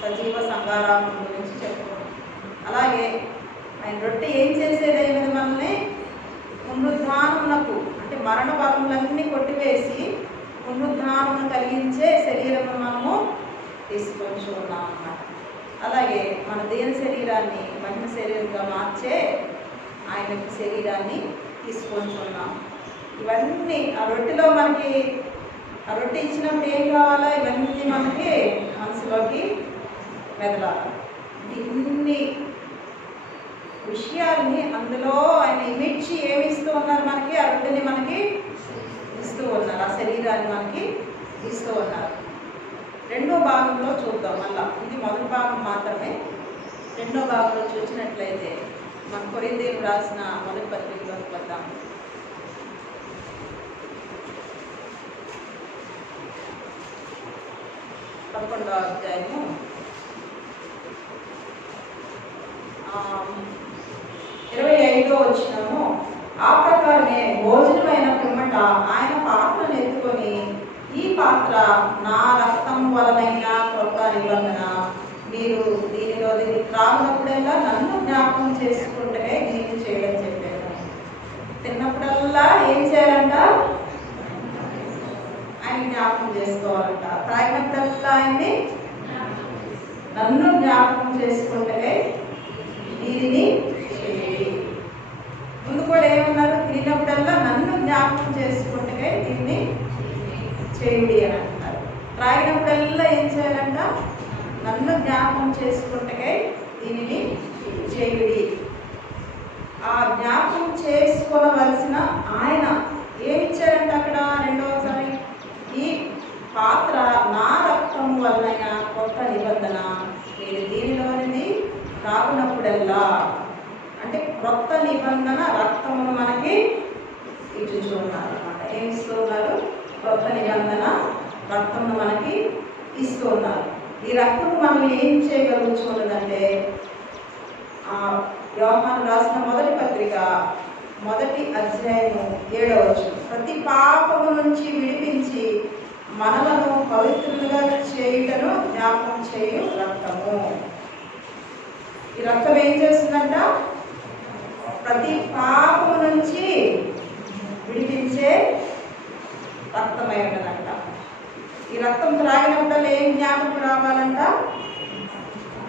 సజీవ సంగారాపణ గురించి చెప్పుకున్నాం. అలాగే ఆయన రొట్టె ఏం చేసేది? అయినది మనల్ని పునరుద్ధానమునకు, అంటే మరణ బలములన్నీ కొట్టివేసి పునరుద్ధానమును కలిగించే శరీరము మనము తీసుకొని ఉన్నాం అన్నమాట. అలాగే మన దేని శరీరాన్ని మహిమ శరీరంగా మార్చే ఆయన శరీరాన్ని తీసుకొని ఉన్నాం. ఇవన్నీ ఆ రొట్టెలో మనకి, ఆ రొట్టె ఇచ్చినప్పుడు ఏం కావాలా? ఇవన్నీ మనకి మనసులోకి మెదలాలి. ఇన్ని విషయాల్ని అందులో ఆయన ఇమిడ్చి ఏమి ఇస్తూ ఉన్నారు? మనకి ఆ రొట్టెని మనకి ఇస్తూ ఉన్నారు, ఆ శరీరాన్ని మనకి ఇస్తూ ఉన్నారు. రెండో భాగంలో చూద్దాం. మళ్ళా ఇది మొదటి భాగం మాత్రమే. రెండో భాగంలో చూసినట్లయితే మన కొరింథీయులకు రాసిన మొదటి పత్రికలోకి వద్దాం. పదకొండవ అధ్యాయము 25వ వచనము. ఆ ప్రకారమే భోజనమైన పిమ్మట ఆయన పాత్రను ఎత్తుకొని, ఈ పాత్ర నా రక్తం వలనైన కొత్త నిబంధన, మీరు దీనిలో త్రాగినప్పుడల్లా నన్ను జ్ఞాపకం చేసుకుంటే దీన్ని చేయడం చెప్పాను. తిన్నప్పుడల్లా ఏం చేయాలంట? ఆయన జ్ఞాపకం చేసుకోవాలంట. త్రాగినప్పుడల్లా ఆయన్ని నన్ను జ్ఞాపకం చేసుకుంటే దీనిని చేయండి. ముందు కూడా ఏమన్నారు? తిన్నప్పుడల్లా నన్ను జ్ఞాపకం చేసుకుంటే దీన్ని చేయండి అని అంటున్నారు. త్రాగినప్పుడల్లా ఏం చేయాలంట? నన్ను జ్ఞాపకం చేసుకుంటే దీనిని చేయుడి. ఆ జ్ఞాపకం చేసుకోవలసిన ఆయన ఏమిచ్చారంట అక్కడ? రెండవసారి, ఈ పాత్ర నా రక్తం వలన కొత్త నిబంధన, మీరు దీనిలోనిది తాగినప్పుడల్లా, అంటే కొత్త నిబంధన రక్తమును మనకి ఇచ్చుచున్నారు అన్నమాట. ఏమి ఇస్తూ ఉన్నారు? కొత్త నిబంధన రక్తమును మనకి ఇస్తూ ఉన్నారు. ఈ రక్తం మనం ఏం చేయగలుగుతున్నదంటే, యోహాను రాసిన మొదటి పత్రిక 1వ అధ్యాయము 7వ వచనం, ప్రతి పాపము నుంచి విడిపించి మనలను పవిత్రులుగా చేయుటను జ్ఞాపకం చేయు రక్తము. ఈ రక్తం ఏం చేస్తుందంట? ప్రతి పాపము నుంచి విడిపించే రక్తమై ఉన్నదంట. ఈ రక్తం త్రాగినప్పుడల్లా ఏం జ్ఞాపకం రావాలంట?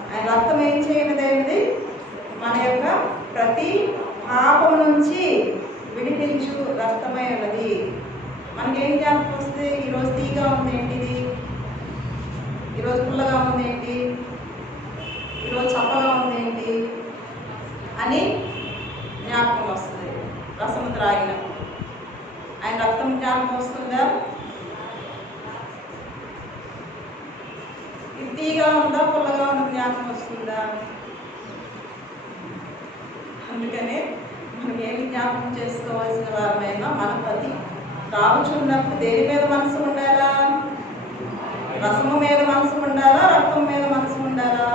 ఆయన రక్తం ఏం చేయనిది? మన యొక్క ప్రతి పాపము నుంచి విడిపించు రక్తమై ఉన్నది. మనకేం జ్ఞాపకం వస్తుంది? ఈరోజు తీగా ఉంది ఏంటిది, ఈరోజు పుల్లగా ఉంది ఏంటి, ఈరోజు చప్పగా ఉంది ఏంటి అని జ్ఞాపకం వస్తుంది. రసము త్రాగిన ఆయన రక్తం జ్ఞాపకం వస్తుందా? ఇది తీగా ఉందా, పుల్లగా ఉన్న జ్ఞాపకం వస్తుందా? అందుకనే మనం ఏమి జ్ఞాపకం చేసుకోవాల్సిన వారమైనా మన ప్రతి తాగుచున్నప్పుడు దేని మీద మనసు ఉండాలా? రసము మీద మనసు ఉండాలా? రక్తం మీద మనసు ఉండాలా?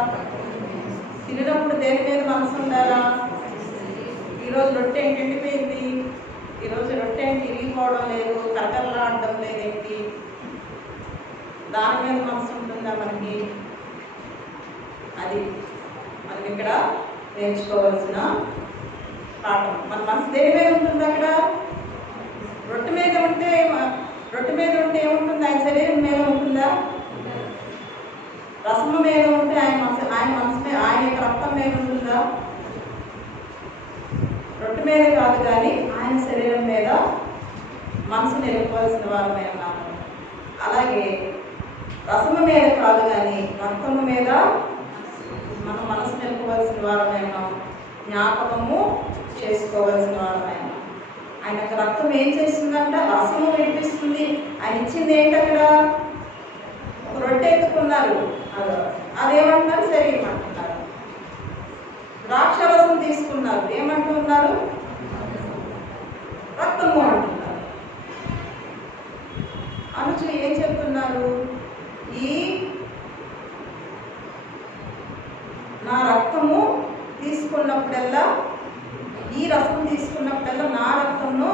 తినప్పుడు దేని మీద మనసు ఉండాలా? ఈరోజు రొట్టె ఏంటి ఎండిపోయింది, ఈరోజు రొట్టె ఏంటి ఇరిగిపోవడం లేదు, కరకరలాడడం లేదేంటి, దాని మీద మనసు ఉంటుందా మనకి? అది మనకి ఇక్కడ నేర్చుకోవాల్సిన పాఠం. మన మనసు దేని మీద ఉంటుంది? అక్కడ రొట్టె మీద ఉంటే ఏముంటుంది? ఆయన శరీరం మీద ఉంటుందా? రసము మీద ఉంటే ఆయన మనసు మీద, ఆయన యొక్క రక్తం మీద ఉంటుందా? రొట్టె మీద కాదు, కానీ ఆయన శరీరం మీద మనసు నిలుపుకోవాల్సిన వారమే అన్నారు. అలాగే రసము మీద కాదు కానీ రక్తము మీద మనం మనసు నిలుపవలసిన వారమైనా, జ్ఞాపకము చేసుకోవలసిన వారమైనా. ఆయనకు రక్తం ఏం చేస్తుందంట? రసము విడిపిస్తుంది. ఆయన ఇచ్చింది ఏంటి? అక్కడ ఒక రొట్టె ఎత్తుకున్నారు, అదేమంటున్నారు? శరీరం అంటున్నారు. ద్రాక్షరసం తీసుకున్నారు, ఏమంటున్నారు? రక్తము అంటున్నారు. అనుచు ఏం చెప్తున్నారు? ఈ నా రక్తము తీసుకున్నప్పుడల్లా, ఈ రసం తీసుకున్నప్పుడల్లా నా రక్తమును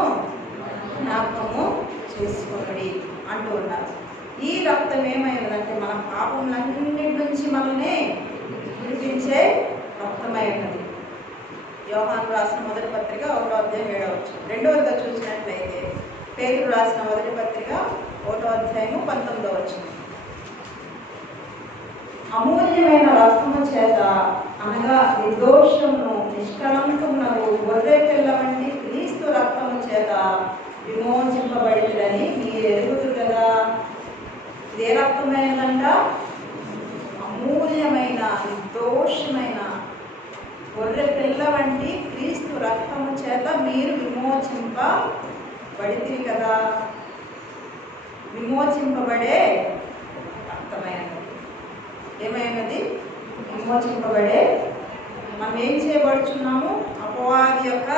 జ్ఞాపకము చేసుకోండి అంటూ ఉన్నారు. ఈ రక్తం ఏమైనదంటే మన పాపములన్నిటి నుంచి మనల్ని విడిపించే రక్తమై ఉన్నది. యోహాను రాసిన మొదటి పత్రిక 1వ అధ్యాయం 7వ వచనం. రెండవదిగా చూసినట్లయితే పేతురు రాసిన మొదటి పత్రిక 1వ అధ్యాయము 19వ వచనం. అమూల్యమైన రక్తము చేత అనగా నిర్దోషమును నిష్కళంకమునకు గొర్రె పిల్ల వంటి క్రీస్తు రక్తము చేత విమోచింపబడిందని మీరు ఎరుగుదురు కదా. ఇదే రక్తమైనదంట? అమూల్యమైన నిర్దోషమైన గొర్రె పిల్ల వంటి క్రీస్తు రక్తము చేత మీరు విమోచింపబడితిరి కదా. విమోచింపబడే రక్తమైనది. ఏమైనది? విమోచింపబడే. మనం ఏం చేయబడుచున్నాము? అపవాది యొక్క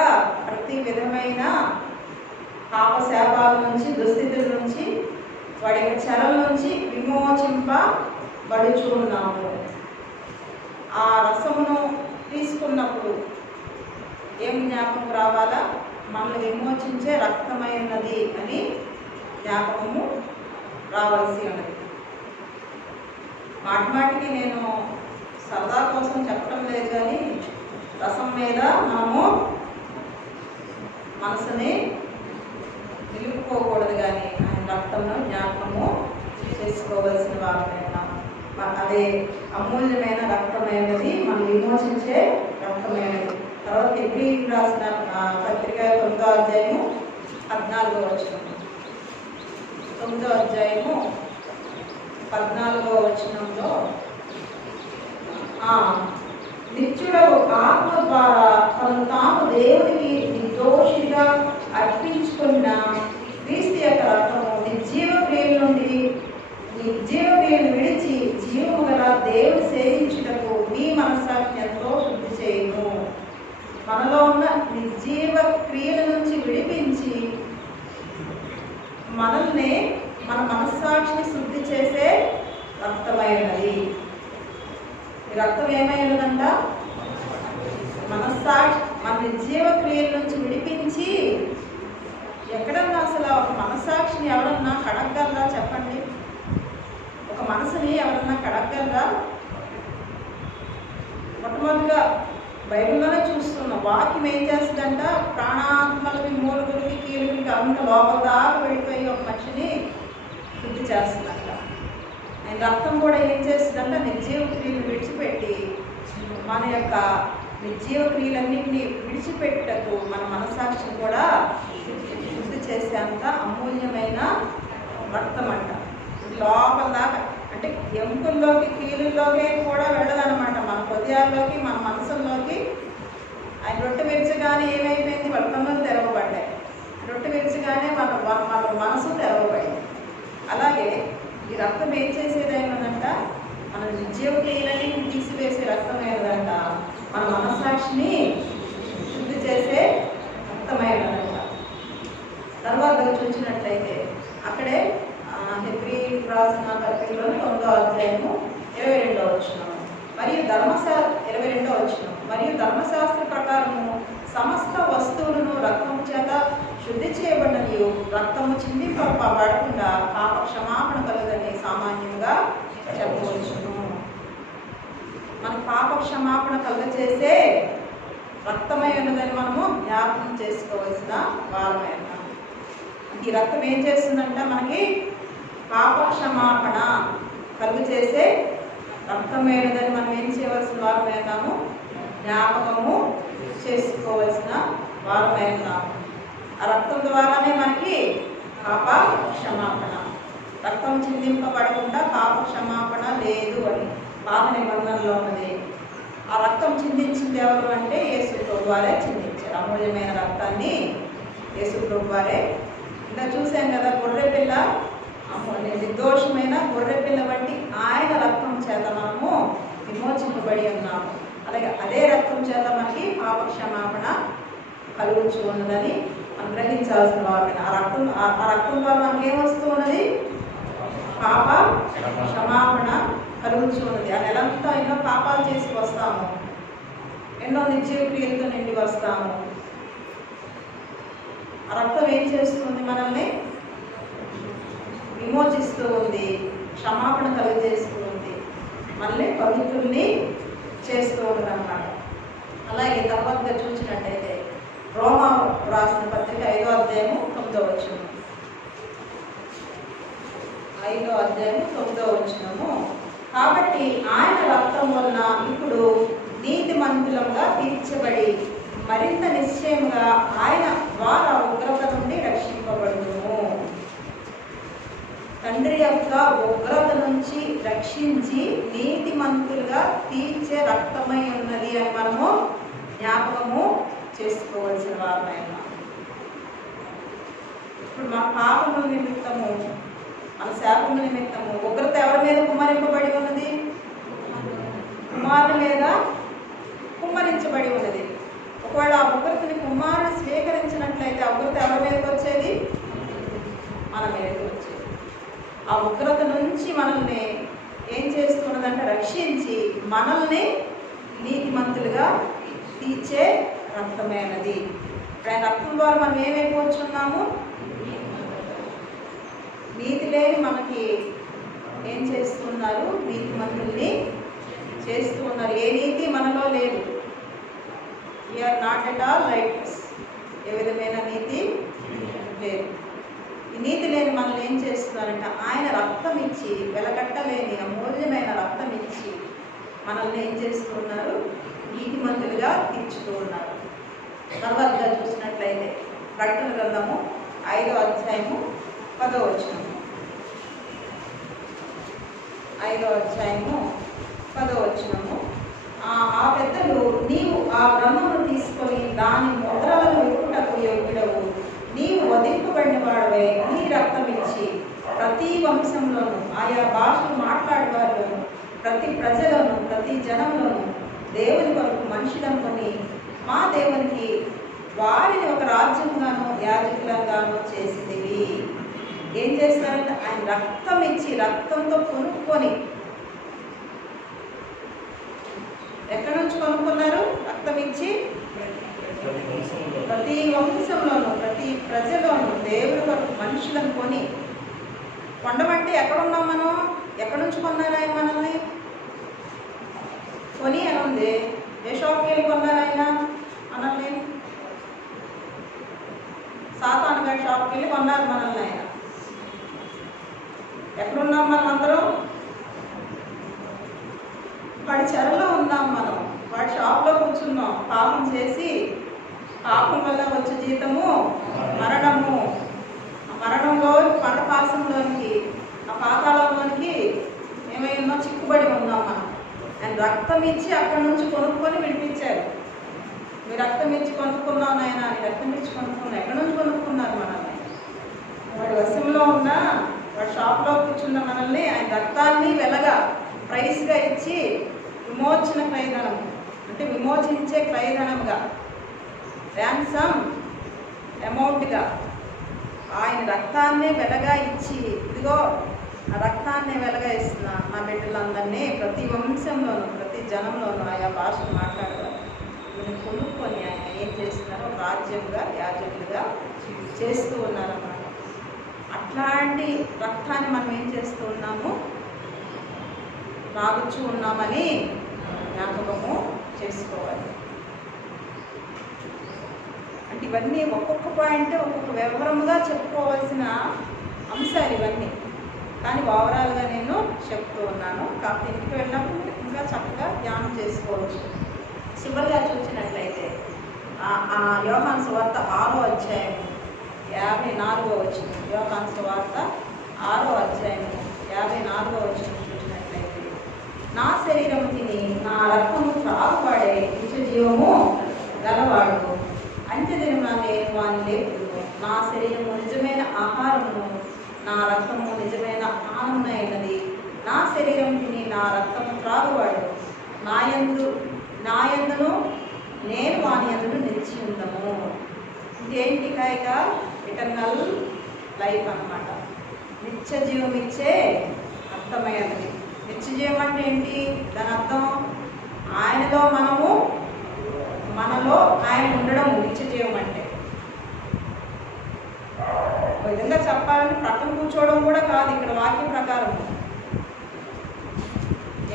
ప్రతి విధమైన పాపశాపాల నుంచి, దుస్థితుల నుంచి, వాడి యొక్క చెరల నుంచి విమోచింపబడుచున్నాము. ఆ రసమును తీసుకున్నప్పుడు ఏం జ్ఞాపకం రావాలా? మనల్ని విమోచించే రక్తమైనది అని జ్ఞాపకము రావాల్సి ఉన్నది. మాటిమాటికి నేను సరదా కోసం చెప్పడం లేదు కానీ రసం మీద మనము మనసుని నిలుపుకోకూడదు కానీ ఆయన రక్తంలో జ్ఞాపకము చేసుకోవలసిన వారమైనా. అదే అమూల్యమైన రక్తమైనది, మనం విమోచించే రక్తమైనది. తర్వాత హెబ్రీయులకు రాసిన పత్రిక 9వ అధ్యాయము 14వ వచనం. 9వ అధ్యాయము 14వ వచనంలో నిత్యుడకు ఆత్మ ద్వారా తను తాము దేవునికి నిర్దోషిగా అర్పించుకున్న క్రీస్తు యొక్క రక్తము నిర్జీవ క్రియల నుండి నిర్జీవ క్రియలు విడిచి జీవము గల దేవుని సేవించుటకు మీ మనస్సాక్షి ఎంతో శుద్ధి చేయను. మనలో ఉన్న నిర్జీవ క్రియల నుంచి విడిపించి మనల్ని, మన మనస్సాక్షిని శుద్ధి చేసే రక్తమైనది. ఈ రక్తం ఏమైనదంట? మనస్సాక్షి, మన నిర్జీవ క్రియల నుంచి విడిపించి. ఎక్కడన్నా అసలు ఒక మనస్సాక్షిని ఎవరన్నా కడగలరా? చెప్పండి. ఒక మనసుని ఎవరన్నా కడగలరా? మొట్టమొదటిగా బైబిల్లోనే చూస్తున్నాం. వాక్యం ఏం చేస్తుందంట? ప్రాణాత్మలకి, మూలుగులకి, కీలుగులకి అంత లోపల దాకా వెళ్ళిపోయి ఒక మనిషిని శుద్ధి చేస్తుందంట. ఆయన రక్తం కూడా ఏం చేస్తుందంట? నిర్జీవ క్రియలు విడిచిపెట్టి మన యొక్క నిర్జీవ క్రియలన్నింటినీ విడిచిపెట్టకు మన మనస్సాక్షిని కూడా శుద్ధి చేసేంత అమూల్యమైన రక్తం అంట. లోపల దాకా అంటే ఎముకల్లోకి, కీలుల్లోకి కూడా వెళ్ళదనమాట. మన హృదయాల్లోకి, మన మనసుల్లోకి. ఆయన రొట్టె విరిచగానే ఏమైపోయింది? వాళ్ళ కన్నులు తెరవబడ్డాయి. రొట్టె విరిచగానే మన మనసు తెరవబడింది. అలాగే ఈ రక్తం ఏం చేసేదైనదంట? మన నిర్జీవ క్రియలని తీసివేసే రక్తమైనదంట. మన మనస్సాక్షిని శుద్ధి చేసే రక్తమైనదంట. తర్వాత చూసినట్లయితే అక్కడే హెబ్రీయులకు రాసిన పత్రికలో 9వ అధ్యాయము 22వ వచనం మరియు 22వ వచనం మరియు ధర్మశాస్త్ర ప్రకారము సమస్త వస్తువులను రక్తము చేత శుద్ధి చేయబడినయు రక్తము చిందింపబడకుండా పాప క్షమాపణ కలదని సామాన్యంగా చెప్పవచ్చును. మన పాప క్షమాపణ కలుగచేసే రక్తమై ఉన్నదని మనము జ్ఞాపకం చేసుకోవాల్సిన వారమై ఉన్నాం. ఈ రక్తం ఏం చేస్తుందంట? మనకి పాప క్షమాపణ కలుగు చేసే రక్తమైనదని మనం ఏం చేయవలసిన వారమై ఉన్నాము? జ్ఞాపకము చేసుకోవలసిన వారమై ఉన్నాము. ఆ రక్తం ద్వారానే మనకి పాప క్షమాపణ. రక్తం చిందింపబడకుండా పాప క్షమాపణ లేదు అని పాత నిబంధనలో ఉన్నది. ఆ రక్తం చిందించింది ఎవరు అంటే యేసు ప్రభు వారే చిందించారు. అమూల్యమైన రక్తాన్ని యేసు ప్రభు వారే. ఇంకా చూసాం కదా, గొర్రెపిల్ల నిర్దోషమైన గొర్రెపిల్ల బట్టి ఆయన రక్తం చేత మనము విమోచింపబడి ఉన్నాము. అలాగే అదే రక్తం చేత మనకి పాప క్షమాపణ కలుగుతూ ఉన్నదని మనం గ్రహించాల్సిన వారు. ఆ రక్తం ద్వారా మనకి ఏమొస్తూ ఉన్నది? పాప క్షమాపణ కలుగుతూ ఉన్నది. ఆ నెలంతా ఎన్నో పాపాలు చేసి వస్తాము, ఎన్నో నిర్జీవ క్రియలతో నిండి వస్తాము. ఆ రక్తం ఏం చేస్తుంది? మనల్ని విమోచిస్తూ ఉంది, క్షమాపణ కలుగజేస్తూ ఉంది, మళ్ళీ పవిత్రుల్ని చేస్తూ ఉంది అన్నమాట. అలాగే తర్వాత చూసినట్టయితే రోమా రాసిన పత్రిక 5వ అధ్యాయము 9వ వచనం. 5వ అధ్యాయము 9వ వచనము. కాబట్టి ఆయన రక్తం వలన ఇప్పుడు నీతిమంతులంగా తీర్చబడి మరింత నిశ్చయంగా ఆయన ద్వారా ఉగ్రత నుండి రక్షింపబడును. తండ్రి యొక్క ఉగ్రత నుంచి రక్షించి నీతిమంతులుగా తీర్చే రక్తమై ఉన్నది అని మనము జ్ఞాపకము చేసుకోవాల్సిన వారమైనా. ఇప్పుడు మన పాపముల నిమిత్తము, మన శాపముల నిమిత్తము ఉగ్రత ఎవరి మీద కుమ్మరింపబడి ఉన్నది? కుమారుని మీద కుమ్మరించబడి ఉన్నది. ఒకవేళ ఆ ఉగ్రతని కుమారుని స్వీకరించినట్లయితే ఆ ఉగ్రత ఎవరి మీదకి వచ్చేది? మన మీదకి వచ్చేది. ఆ ఉగ్రత నుంచి మనల్ని ఏం చేస్తున్నదంటే రక్షించి మనల్ని నీతిమంతులుగా తీర్చే రక్తమైనది. ఇప్పుడు ఆయన రక్తం ద్వారా మనం ఏమైపోతున్నాము? నీతి లేని మనకి ఏం చేస్తున్నారు? నీతిమంతుల్ని చేస్తూ ఉన్నారు. ఏ నీతి మనలో లేదు. We're not at all writers. ఏ విధమైన నీతి లేదు. ఈ నీతి లేని మనల్ని ఏం చేస్తున్నారంటే ఆయన రక్తం ఇచ్చి, వెలకట్టలేని అమూల్యమైన రక్తం ఇచ్చి మనల్ని ఏం చేస్తున్నారు? నీతిమంతులుగా తీర్చుతూ ఉన్నారు. తర్వాత చూసినట్లయితే ప్రకటన గ్రంథము 5వ అధ్యాయము 10వ వచనం. 5వ అధ్యాయము 10వ వచనము. ఆ పెద్దలు, నీవు ఆ గ్రంథమును తీసుకొని దాని ముద్రలను విప్పుటకు యోగ్యుడవు, నీవు వధింపబడిన వాడవే, నీ రక్తం ఇచ్చి ప్రతి వంశంలోను, ఆయా భాషలు మాట్లాడేవారిలోను, ప్రతి ప్రజలను, ప్రతి జనంలోను దేవుని కొరకు మనుషులనుకొని మా దేవునికి వారిని ఒక రాజ్యంగాను యాజకులంగాను చేసింది. ఏం చేస్తారంటే ఆయన రక్తం ఇచ్చి, రక్తంతో కొనుక్కొని. ఎక్కడి నుంచి కొనుక్కున్నారు? రక్తం ఇచ్చి ప్రతి వంశంలోను, ప్రతి ప్రజలోను దేవుని కొరకు మనుషులను కొని. కొండమంటే ఎక్కడున్నాం మనం? ఎక్కడి నుంచి కొన్నారు ఆయన మనల్ని? కొని అని ఉంది. ఏ షాప్కి వెళ్ళి కొన్నారు ఆయన మనల్ని? సాతాను గారి షాప్కి వెళ్ళి కొన్నారు మనల్ని ఆయన. ఎక్కడున్నాం మనం అందరం? వాడి చెరలో ఉన్నాం మనం. వాడి షాప్లో కూర్చున్నాం. పాపం చేసి పాపం వల్ల వచ్చే జీతము మరణము. ఆ మరణంలో పరపాసంలోనికి, ఆ పాతాళంలోనికి ఏమై ఉన్నా చిక్కుబడి ఉన్నాం మనం. ఆయన రక్తం ఇచ్చి అక్కడి నుంచి కొనుక్కొని విడిపించారు. మీ రక్తం ఇచ్చి కొనుక్కున్నావు నాయన అని. రక్తం ఇచ్చి కొనుక్కున్నాం. ఎక్కడి నుంచి కొనుక్కున్నారు మనల్ని? వాడి వశంలో ఉన్న, వాడి షాప్లో కూర్చున్న మనల్ని ఆయన రక్తాన్ని వెలగా ప్రైస్గా ఇచ్చి విమోచన క్రయధనం, అంటే విమోచించే క్రయధనంగా, ర్యాన్సమ్ అమౌంట్గా ఆయన రక్తాన్నే వెలగా ఇచ్చి, ఇదిగో ఆ రక్తాన్నే వెలగా ఇస్తున్న నా బిడ్డలందరినీ ప్రతి వంశంలోనూ, ప్రతి జనంలోనూ, ఆయా భాషలు మాట్లాడేవారు వీళ్ళని కొనుక్కొని ఆయన ఏం చేస్తున్నారు? రాజ్యంగా, యాజకులుగా చేస్తూ ఉన్నారన్నమాట. అట్లాంటి రక్తాన్ని మనం ఏం చేస్తూ ఉన్నాము? తాగుచూ ఉన్నామని జ్ఞాపకము చేసుకోవాలి. అంటే ఇవన్నీ ఒక్కొక్క పాయింట్ ఒక్కొక్క వివరముగా చెప్పుకోవాల్సిన అంశాలు ఇవన్నీ. కానీ ఓవరాల్గా నేను చెప్తూ ఉన్నాను. కాకపోతే ఇంటికి వెళ్ళినప్పుడు ఇంకా చక్కగా ధ్యానం చేసుకోవచ్చు. చివరిగా చూసినట్లయితే యోహాను సువార్త 6వ అధ్యాయం 54వ వచనం. యోహాను సువార్త 6వ అధ్యాయం 54వ వచనం చూసినట్లయితే, నా శరీరం తిని నా రక్తము త్రాగువాడే నిత్య జీవము గలవాడు, అంత్యదినమున నేను వాని లేపుదును. నా శరీరము నిజమైన ఆహారమును, నా రక్తము నిజమైన పానమునైనది. నా శరీరం తిని నా రక్తము త్రాగువాడు నాయందును నేను వాని యందును నిలిచి ఉందము. ఇదేంటి కాయక ఇటర్నల్ లైఫ్ అన్నమాట. నిత్య జీవం ఇచ్చే అర్థమైనది. నిత్య జీవం అంటే ఏంటి? దాని అర్థం మనలో ఆయన ఉండడం నిత్య జీవం అంటే. ఒక విధంగా చెప్పాలంటే ప్రక్కన కూర్చోవడం కూడా కాదు ఇక్కడ వాక్యం ప్రకారం.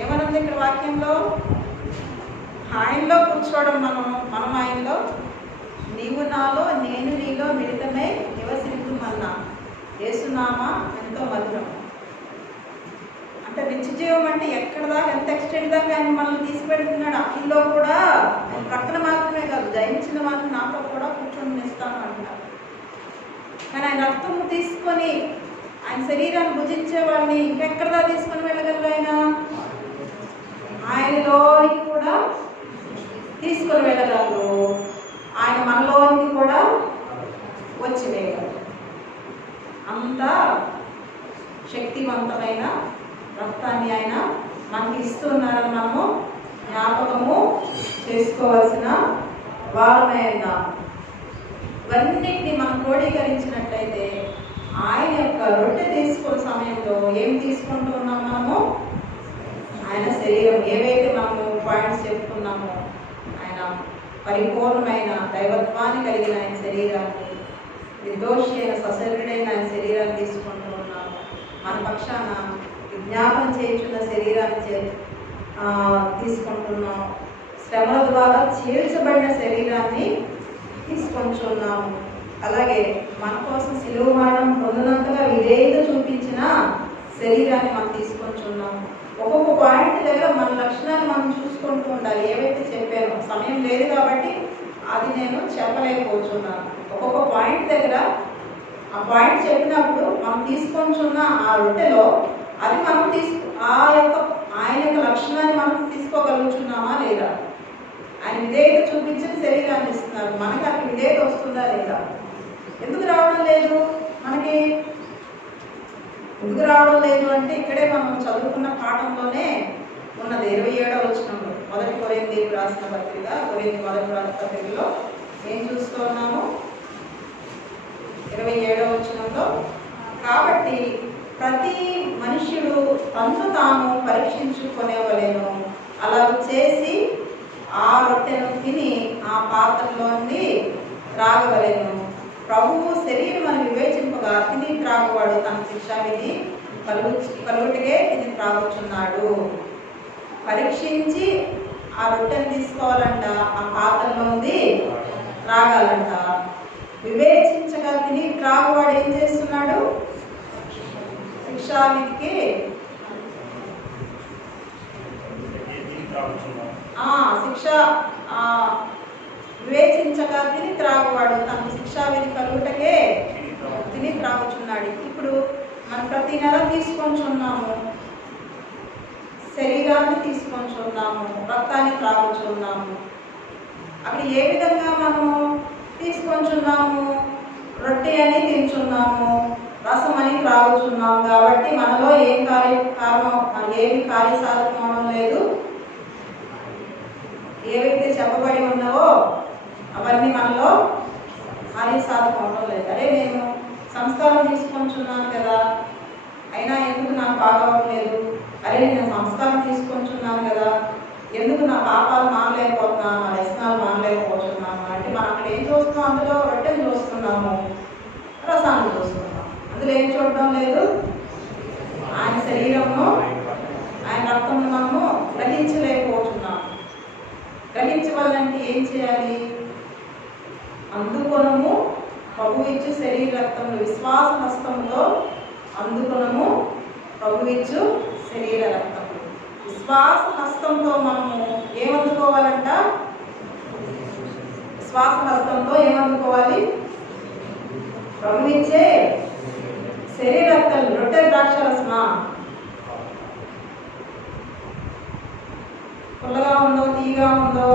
ఏమనుంది ఇక్కడ వాక్యంలో? ఆయనలో కూర్చోవడం, మనం ఆయనలో, నీవు నాలో నేను నీలో మిళితమై నివసించుమన్నా. యేసునామా ఎంతో మధురం. అంటే నిత్య జీవం అంటే ఎక్కడ దాకా, ఎంత ఎక్స్టెంట్ దాకా ఆయన మనల్ని తీసుకెళ్తున్నాడు. అఖిల్లో కూడా ఆయన ప్రక్కన మాత్రమే కాదు, జయించిన వాళ్ళని నాతో కూడా కూర్చొని ఇస్తాను అంటున్నారు. కానీ ఆయన రక్తము తీసుకొని ఆయన శరీరాన్ని భుజించే వాళ్ళని ఇంకెక్కడ దాకా తీసుకొని వెళ్ళగలరు? ఆయనలోనికి కూడా తీసుకొని వెళ్ళగలరు. ఆయన మనలోనికి కూడా వచ్చి వేయగలరు. అంత శక్తివంతమైన రక్తాన్ని ఆయన మనకి ఇస్తున్నారని మనము జ్ఞాపకము చేసుకోవాల్సిన వారమే ఉన్నాము. ఇవన్నిటిని మనం క్రోడీకరించినట్లయితే ఆయన యొక్క రొట్టె తీసుకునే సమయంలో ఏం తీసుకుంటూ ఉన్నాం మనము? ఆయన శరీరం. ఏవైతే మనము పాయింట్స్ చెప్పుకున్నామో, ఆయన పరిపూర్ణమైన దైవత్వాన్ని కలిగిన ఆయన శరీరాన్ని, నిర్దోషి అయిన సశరీరుడైన ఆయన శరీరాన్ని తీసుకుంటూ ఉన్నాము. మన పక్షాన విజ్ఞాపన చేయించున్న శరీరాన్ని తీసుకుంటున్నాము. శ్రమల ద్వారా చీల్చబడిన శరీరాన్ని తీసుకుంటున్నాము. అలాగే మన కోసం సిలువ మరణం పొందినంతగా విధేయత చూపించిన శరీరాన్ని మనం తీసుకుంటున్నాము. ఒక్కొక్క పాయింట్ దగ్గర మన లక్షణాన్ని మనం చూసుకుంటూ ఉండాలి. ఏవైతే చెప్పానో సమయం లేదు కాబట్టి అది నేను చెప్పలేకపోతున్నాను. ఒక్కొక్క పాయింట్ దగ్గర ఆ పాయింట్ చెప్పినప్పుడు మనం తీసుకుంటున్న ఆ రొట్టెలో అది మనం ఆయన యొక్క లక్షణాన్ని మనం తీసుకోగలుగుతున్నామా లేదా? ఆయన విధేయత చూపించిన శరీరాన్ని ఇస్తున్నారు. మనకి అక్కడ విధేయత వస్తుందా లేదా? ఎందుకు రావడం లేదు మనకి? ఎందుకు రావడం లేదు అంటే ఇక్కడే మనం చదువుకున్న పాఠంలోనే ఉన్నది. 27వ వచనంలో, 1 కొరింథీయులకు రాసిన పత్రిక, మొదటి పత్రికలో ఏం చూస్తూ ఉన్నాము? 27వ వచనంలో, కాబట్టి ప్రతి మనుష్యుడు తను తాను పరీక్షించుకునేవలెను, అలా చేసి ఆ రొట్టెను తిని ఆ పాత్రలోని త్రాగవలెను. ప్రభువు శరీరమని వివేచింపగా తిని త్రాగువాడు తన శిక్షావిధి కలుగుటకే తిని త్రాగుచున్నాడు. పరీక్షించి ఆ రొట్టెను తీసుకోవాలంట, ఆ పాత్రలోంది త్రాగాలంట. వివేచించగా తిని త్రాగువాడు ఏం చేస్తున్నాడు? శిక్షావిధికి వివేచించగా తిని త్రాగువాడు తన శిక్షావిధి కలుగుటకే తిని త్రాగుచున్నాడు. ఇప్పుడు మనం ప్రతి నెల తీసుకొంచున్నాము, శరీరాన్ని తీసుకొంచున్నాము, రక్తాన్ని త్రాగుచున్నాము. అక్కడ ఏ విధంగా మనము తీసుకొంచున్నాము? రొట్టె అని తింటున్నాము, రసం అని త్రాగుచున్నాము. కాబట్టి మనలో ఏమి కార్యసాధకం అవడం లేదు. ఏవైతే చెప్పబడి ఉన్నావో అవన్నీ మనలో కార్యసాధకం అవడం లేదు. అరే నేను సంస్కారం తీసుకొంచున్నాను కదా, అయినా ఎందుకు నాకు బాగవట్లేదు? అరే నేను సంస్కారం తీసుకొంచున్నాను కదా, ఎందుకు నా పాపాలు మానలేకపోతున్నాను, నా వ్యసనాలు మానలేకపోతున్నాను అంటే మనం అక్కడ ఏం చూస్తున్నాం? అందులో రొట్టెను చూస్తున్నాము, రసాన్ని చూస్తున్నాం. అందులో ఏం చూడడం లేదు? ఆయన శరీరము, ఆయన రక్తము మనము గ్రహించలేకపోతున్నాము. గ్రహించవాలంటే ఏం చేయాలి? అందుకొనము ప్రభు ఇచ్చు శరీర రక్తములు, విశ్వాస హస్తంలో అందుకొనము ప్రభు ఇచ్చు శరీర రక్తములు. విశ్వాస హస్తంతో మనము ఏమందుకోవాలంట? విశ్వాస హస్తంతో ఏమందుకోవాలి? ప్రభు ఇచ్చే శరీరక్తలు రొట్టె ద్రాక్షరసమా? పుల్లగా ఉందో, తీగా ఉందో,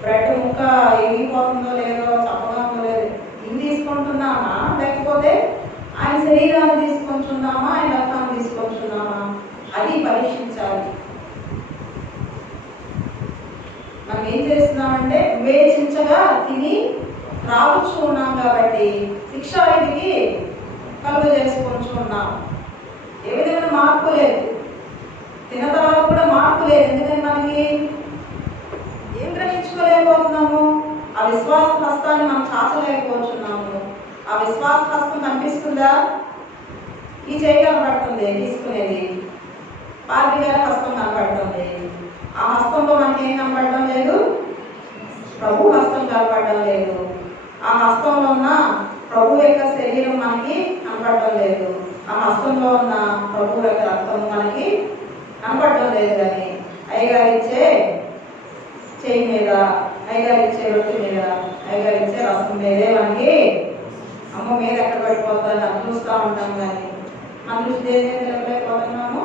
బ్రెడ్ ముక్క ఎగిపోతుందో లేదో, చప్పగా ఉందో లేదో, ఇవి తీసుకుంటున్నామా? లేకపోతే ఆయన శరీరాన్ని తీసుకుంటున్నామా, ఆయన రక్తాన్ని తీసుకుంటున్నామా? అది పరీక్షించాలి. మనం ఏం చేస్తున్నామంటే వివేచించగా తిని రావచ్చు ఉన్నాం కాబట్టి శిక్షా విధికి కలుగు చేసుకుంటూ ఉన్నాం. ఏ విధమైన మార్పు లేదు, తిన్న తర్వాత కూడా మార్పు లేదు. ఎందుకంటే మనకి ఏం గ్రహించుకోలేకపోతున్నాము? ఆ విశ్వాస హస్తాన్ని మనం చాచలేకపోతున్నాము. ఆ విశ్వాస హస్తం కనిపిస్తుందా? ఈ చేయి కనపడుతుంది తీసుకునేది, పార్టీ గారి హస్తం కనపడుతుంది. ఆ హస్తంలో మనకి ఏం కనపడడం లేదు? ప్రభు హస్తం కనపడడం లేదు. ఆ హస్తంలో ఉన్న ప్రభు యొక్క శరీరం మనకి కనపడడం లేదు. ఆ హస్తంలో ఉన్న ప్రభు యొక్క రక్తం మనకి కనపడడం లేదు. కానీ అయ్యగారు ఇచ్చే చేయి మీద, అయ్యగారు ఇచ్చే రొట్టె మీద, అయ్యగారు ఇచ్చే రసం మీదే మనకి అమ్మ మీద ఎక్కడ పడిపోతుంది అని చూస్తూ ఉంటాం. కానీ మన దృష్టి దేని మీద నిలబడలేకపోతున్నాము?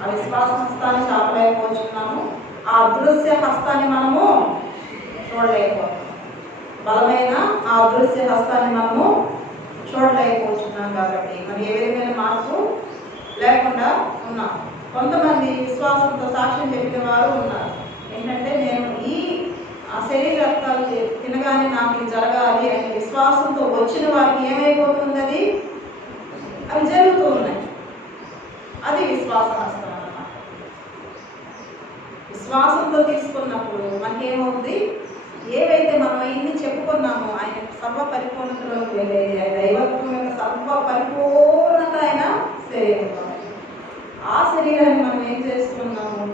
ఆ విశ్వాస హస్తాన్ని చాపలేకపోతున్నాము. ఆ అదృశ్య హస్తాన్ని మనము చూడలేకపోతున్నాం. బలమైన ఆ అదృశ్య హస్తాన్ని మనము చూడలేకపోతున్నాం. కాబట్టి మనం ఏ విధమైన మార్పు లేకుండా ఉన్నాం. కొంతమంది విశ్వాసంతో సాక్ష్యం చెప్పిన వారు ఉన్నారు. ఏంటంటే నేను ఈ శరీర రక్తాలు తినగానే నాకు ఇది జరగాలి అనే విశ్వాసంతో వచ్చిన వారికి ఏమైపోతుంది? అవి జరుగుతూ ఉన్నాయి. అది విశ్వాస హస్తం అన్నమాట. విశ్వాసంతో తీసుకున్నప్పుడు మనకేమవుతుంది? ఏవైతే మనం ఇన్ని చెప్పుకున్నామో ఆయన సర్వ పరిపూర్ణతలోకి వెళ్ళేది, ఆయన దైవత్వం యొక్క సర్వ పరిపూర్ణత ఆయన శరీరంలో. ఆ శరీరాన్ని మనం ఏం చేస్తున్నాము?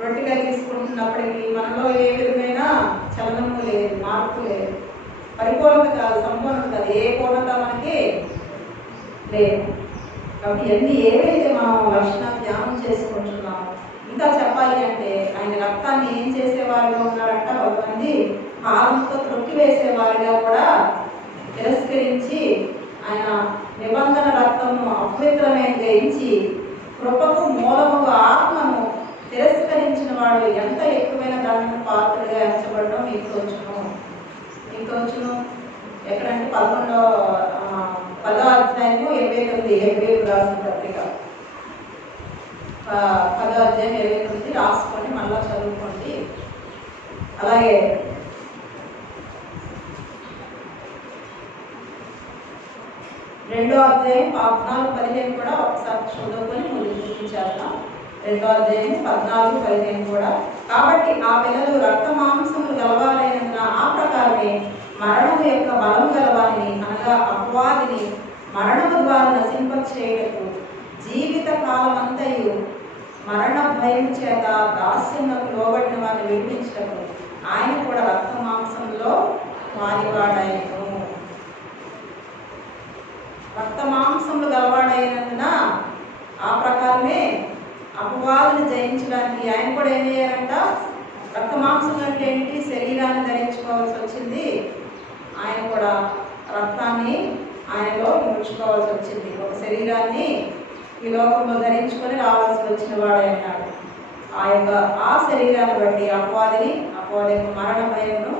రొట్టెగా తీసుకుంటున్నప్పటికీ మనలో ఏ విధమైన చలనము లేదు, మార్పు లేదు. పరిపూర్ణత కాదు, సంపూర్ణత కాదు, ఏ పూర్ణత మనకి లేదు. కాబట్టి ఇవన్నీ ఏవైతే మనం లక్షణాలు ధ్యానం చేసుకుంటున్నామో, ఇంకా చెప్పాలి అంటే ఆయన రక్తాన్ని ఏం చేసేవారుగా ఉన్నారంట? కొంతమంది పాదంతో త్రొక్కి వేసేవారుగా కూడా తిరస్కరించి ఆయన నిబంధన రక్తము అపవిత్రమైనది ఎంచి కృపకు మూలముగా ఆత్మను తిరస్కరించిన వాడు ఎంత ఎక్కువైన దండన పాత్రగా ఎంచబడడం మీకు తోచును. ఎక్కడంటే 10వ అధ్యాయము 29 హెబ్రీయులకు రాసిన పత్రిక 10వ అధ్యాయం 29 రాసుకొని మళ్ళా చదువుకోండి. అలాగే 2వ అధ్యాయం 14-15 కూడా ఒకసారి చదువుకొని ముందు చూపించారు. 2వ అధ్యాయం 14-15 కూడా. కాబట్టి ఆ పిల్లలు రక్త మాంసములు గలవారైనందున ఆ ప్రకారమే మరణము యొక్క బలము గలవారిని, అనగా అపవాదిని మరణము ద్వారా నశింపచేయుటకు జీవిత కాలమంతయు మరణ భయం చేత దాస్యములకు లోబడిన వారిని విడిపించుటకు ఆయన కూడా రక్త మాంసంలో వారివాడైనను. రక్త మాంసములు గలవాడైనందున ఆ ప్రకారమే అపవాదులు జయించడానికి ఆయన కూడా ఏం చేయాలంట? రక్త మాంసం అంటే ఏంటి? శరీరాన్ని ధరించుకోవాల్సి వచ్చింది. ఆయన కూడా రక్తాన్ని ఆయనలో ముడుచుకోవాల్సి వచ్చింది. ఒక శరీరాన్ని ఈ లోకంలో ధరించుకొని రావాల్సి వచ్చిన వాడే అన్నాడు. ఆ శరీరాన్ని బట్టి అపవాది యొక్క మరణ భయమును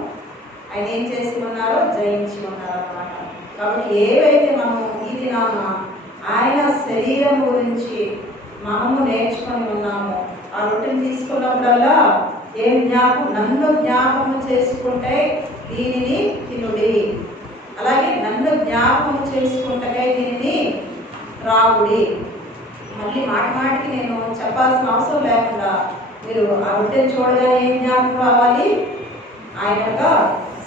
ఆయన ఏం చేసి ఉన్నారో జయించి ఉన్నారు అన్నమాట. కాబట్టి ఏవైతే మనము ఈ దినాన ఆయన శరీరం గురించి మనము నేర్చుకొని ఉన్నామో, ఆ రొట్టెని తీసుకున్నప్పుడల్లా నన్ను జ్ఞాపకం చేసుకుంటే దీనిని తినుడి, అలాగే నన్ను జ్ఞాపకం చేసుకుంటే దీనిని రావుడి. మళ్ళీ మాటికి నేను చెప్పాల్సిన అవసరం లేకుండా మీరు ఆ రొట్టెని చూడగానే ఏం జ్ఞాపకం రావాలి? ఆయన యొక్క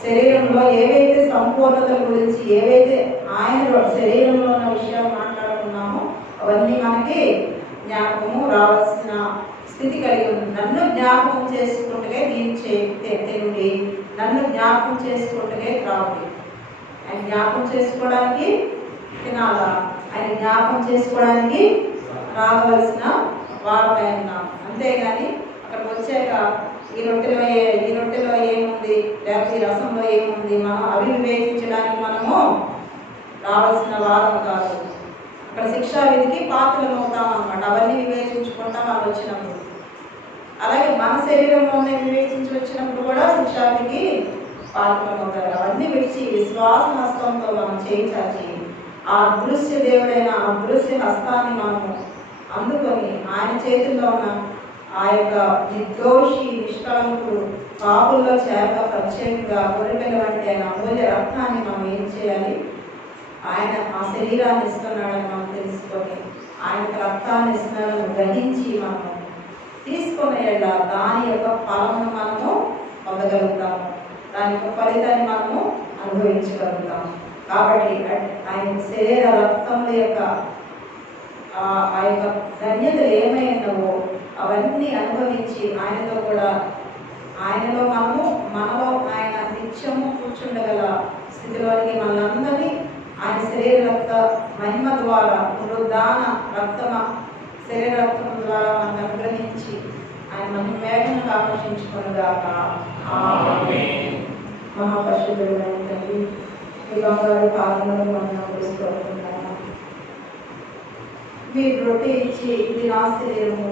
శరీరంలో ఏవైతే సంపూర్ణతల గురించి, ఏవైతే ఆయన శరీరంలో ఉన్న విషయాలు మాట్లాడుకున్నామో అవన్నీ మనకి జ్ఞాపకము రావాల్సిన స్థితి కలిగి ఉంది. నన్ను జ్ఞాపకం చేసుకుంటే దీన్ని తినుడి, నన్ను జ్ఞాపకం చేసుకుంటే త్రాగుడి. ఆయన జ్ఞాపకం చేసుకోవడానికి తినాలా, ఆయన జ్ఞాపకం చేసుకోవడానికి రాగవలసిన వారమై ఉన్నాం. అంతేగాని అక్కడికి వచ్చాక ఈ రొట్టెలో ఏముంది, లేకపోతే ఈ రసంలో ఏముంది, మనం అవివేచించడానికి మనము రావాల్సిన వారం కాదు. అక్కడ శిక్షా విధికి పాత్రలు అవుతాం అన్నమాట. అవన్నీ వివేచించుకుంటాం వాళ్ళు వచ్చినప్పుడు. అలాగే మన శరీరంలోనే వివేచించి వచ్చినప్పుడు కూడా శిక్షా విధికి పాత్రలు అవుతారు. అవన్నీ విడిచి విశ్వాస హస్తంతో మనం చేయించాచి ఆ అదృశ్య దేవుడైన అదృశ్య హస్తాన్ని మనము అందుకొని ఆయన చేతుల్లో ఉన్న ఆ యొక్క నిర్దోషి నిష్కలంకుడు పాపుల్లో చేత ప్రత్యేకంగా గొర్రెపిల్ల వంటి ఆయన అమూల్య రక్తాన్ని మనం ఏం చేయాలి? ఆయన ఆ శరీరాన్ని ఇస్తున్నాడని మనం తెలుసుకొని ఆయనకు రక్తాన్ని ఇస్తున్నాడని గ్రహించి మనము తీసుకునే దాని యొక్క ఫలమును మనము పొందగలుగుతాము. దాని యొక్క ఫలితాన్ని మనము అనుభవించగలుగుతాము. కాబట్టి ఆయన శరీర రక్తముల యొక్క ఆ యొక్క ధన్యతలు ఏమైనావో అవన్నీ అనుభవించి ఆయనతో కూడా ఆయనలో మనలో ఆయన నిత్యము కూర్చుండగల స్థితిలోనికి మనందరినీ ఆయన శరీర రక్త మహిమ ద్వారా పునరుద్ధాన శరీర రక్తం ద్వారా మనం అనుగ్రహించి ఆయన మనం వేగంగా ఆకర్షించుకున్నదాకా మహాపరిశుద్ధుడైన తండ్రి మీ బంగారు పాదములను మనం నమస్కరిస్తున్నాము. మీరు రొట్టె ఇచ్చి ఇది నా శరీరము,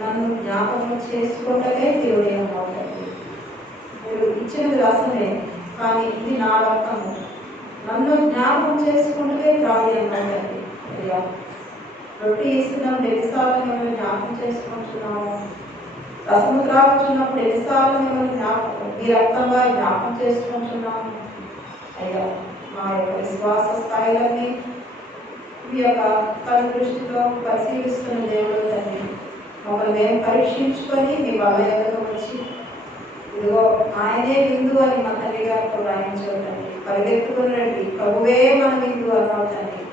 నన్ను జ్ఞాపకం చేసుకుంటకే దేవుడేమవుతుంది. మీరు ఇచ్చినది రసమే, కానీ ఇది నా రక్తము, నన్ను జ్ఞాపకం చేసుకుంటకే త్రాగి అన్నాడండి. అయ్యా రొట్టె ఇస్తున్నప్పుడు ఎన్నిసార్లు మేము జ్ఞాపకం చేసుకుంటున్నాము? రసము త్రాగుతున్నప్పుడు ఎన్నిసార్లు మేము మీ రక్తంగా జ్ఞాపకం చేసుకుంటున్నాము? అయ్యా మా యొక్క విశ్వాస స్థాయిలన్నీ మీ యొక్క కను దృష్టితో పరిశీలిస్తున్న దేవుడు తండ్రి, మమ్మల్ని మేము పరీక్షించుకొని మీ బలయకు వచ్చి ఇదిగో ఆయనే బిందు అని మా తండ్రి గారితో రాయించవద్దండి. పరిగెత్తుకుని రండి, ప్రభువే మన బిందు అన్నావు తండ్రి.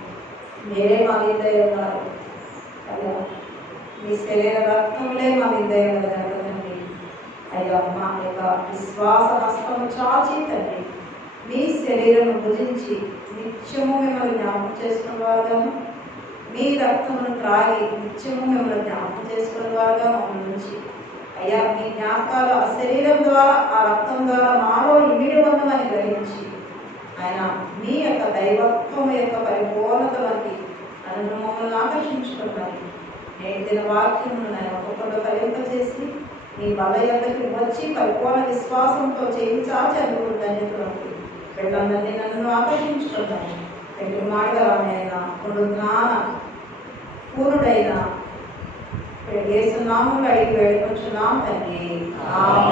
మీరే మా విందయ్య ఉన్నారు అయ్యా, మీ శరీర రక్తంలో మా విందయ్య తండ్రి. అయ్యా మా యొక్క విశ్వాస హస్తము చాచి తండ్రి మీ శరీరం భుజించి నిత్యము మిమ్మల్ని జ్ఞాపకం చేసుకున్న వారుగాను, మీ రక్తమును త్రాగి నిత్యము మిమ్మల్ని జ్ఞాపకం చేసుకున్న వారుగా మమ్మల్ని నుంచి అయ్యా మీ జ్ఞాపకాలు ఆ శరీరం ద్వారా ఆ రక్తం ద్వారా మాలో ఇమిడి ఉందని గ్రహించి ఆయన మీ యొక్క దైవత్వం యొక్క పరిపూర్ణత వంటి నన్ను మమ్మల్ని ఆకర్షించుకున్నాయి. నేటి దిన వాక్యమును నేను ఒక్కొక్కరు కలింపజేసి మీ బల యొక్కకి వచ్చి పరిపూర్ణ విశ్వాసంతో చేయించాచి అనుకుంటాను. వీళ్ళందరినీ నన్ను ఆకర్షించుకున్నాను. రెండు మాటలైనా పునరుద్ధాన పూర్ణుడైన యేసు నామములో అడిగి వేడుకొంచున్నాం తండ్రి. ఆమేన్.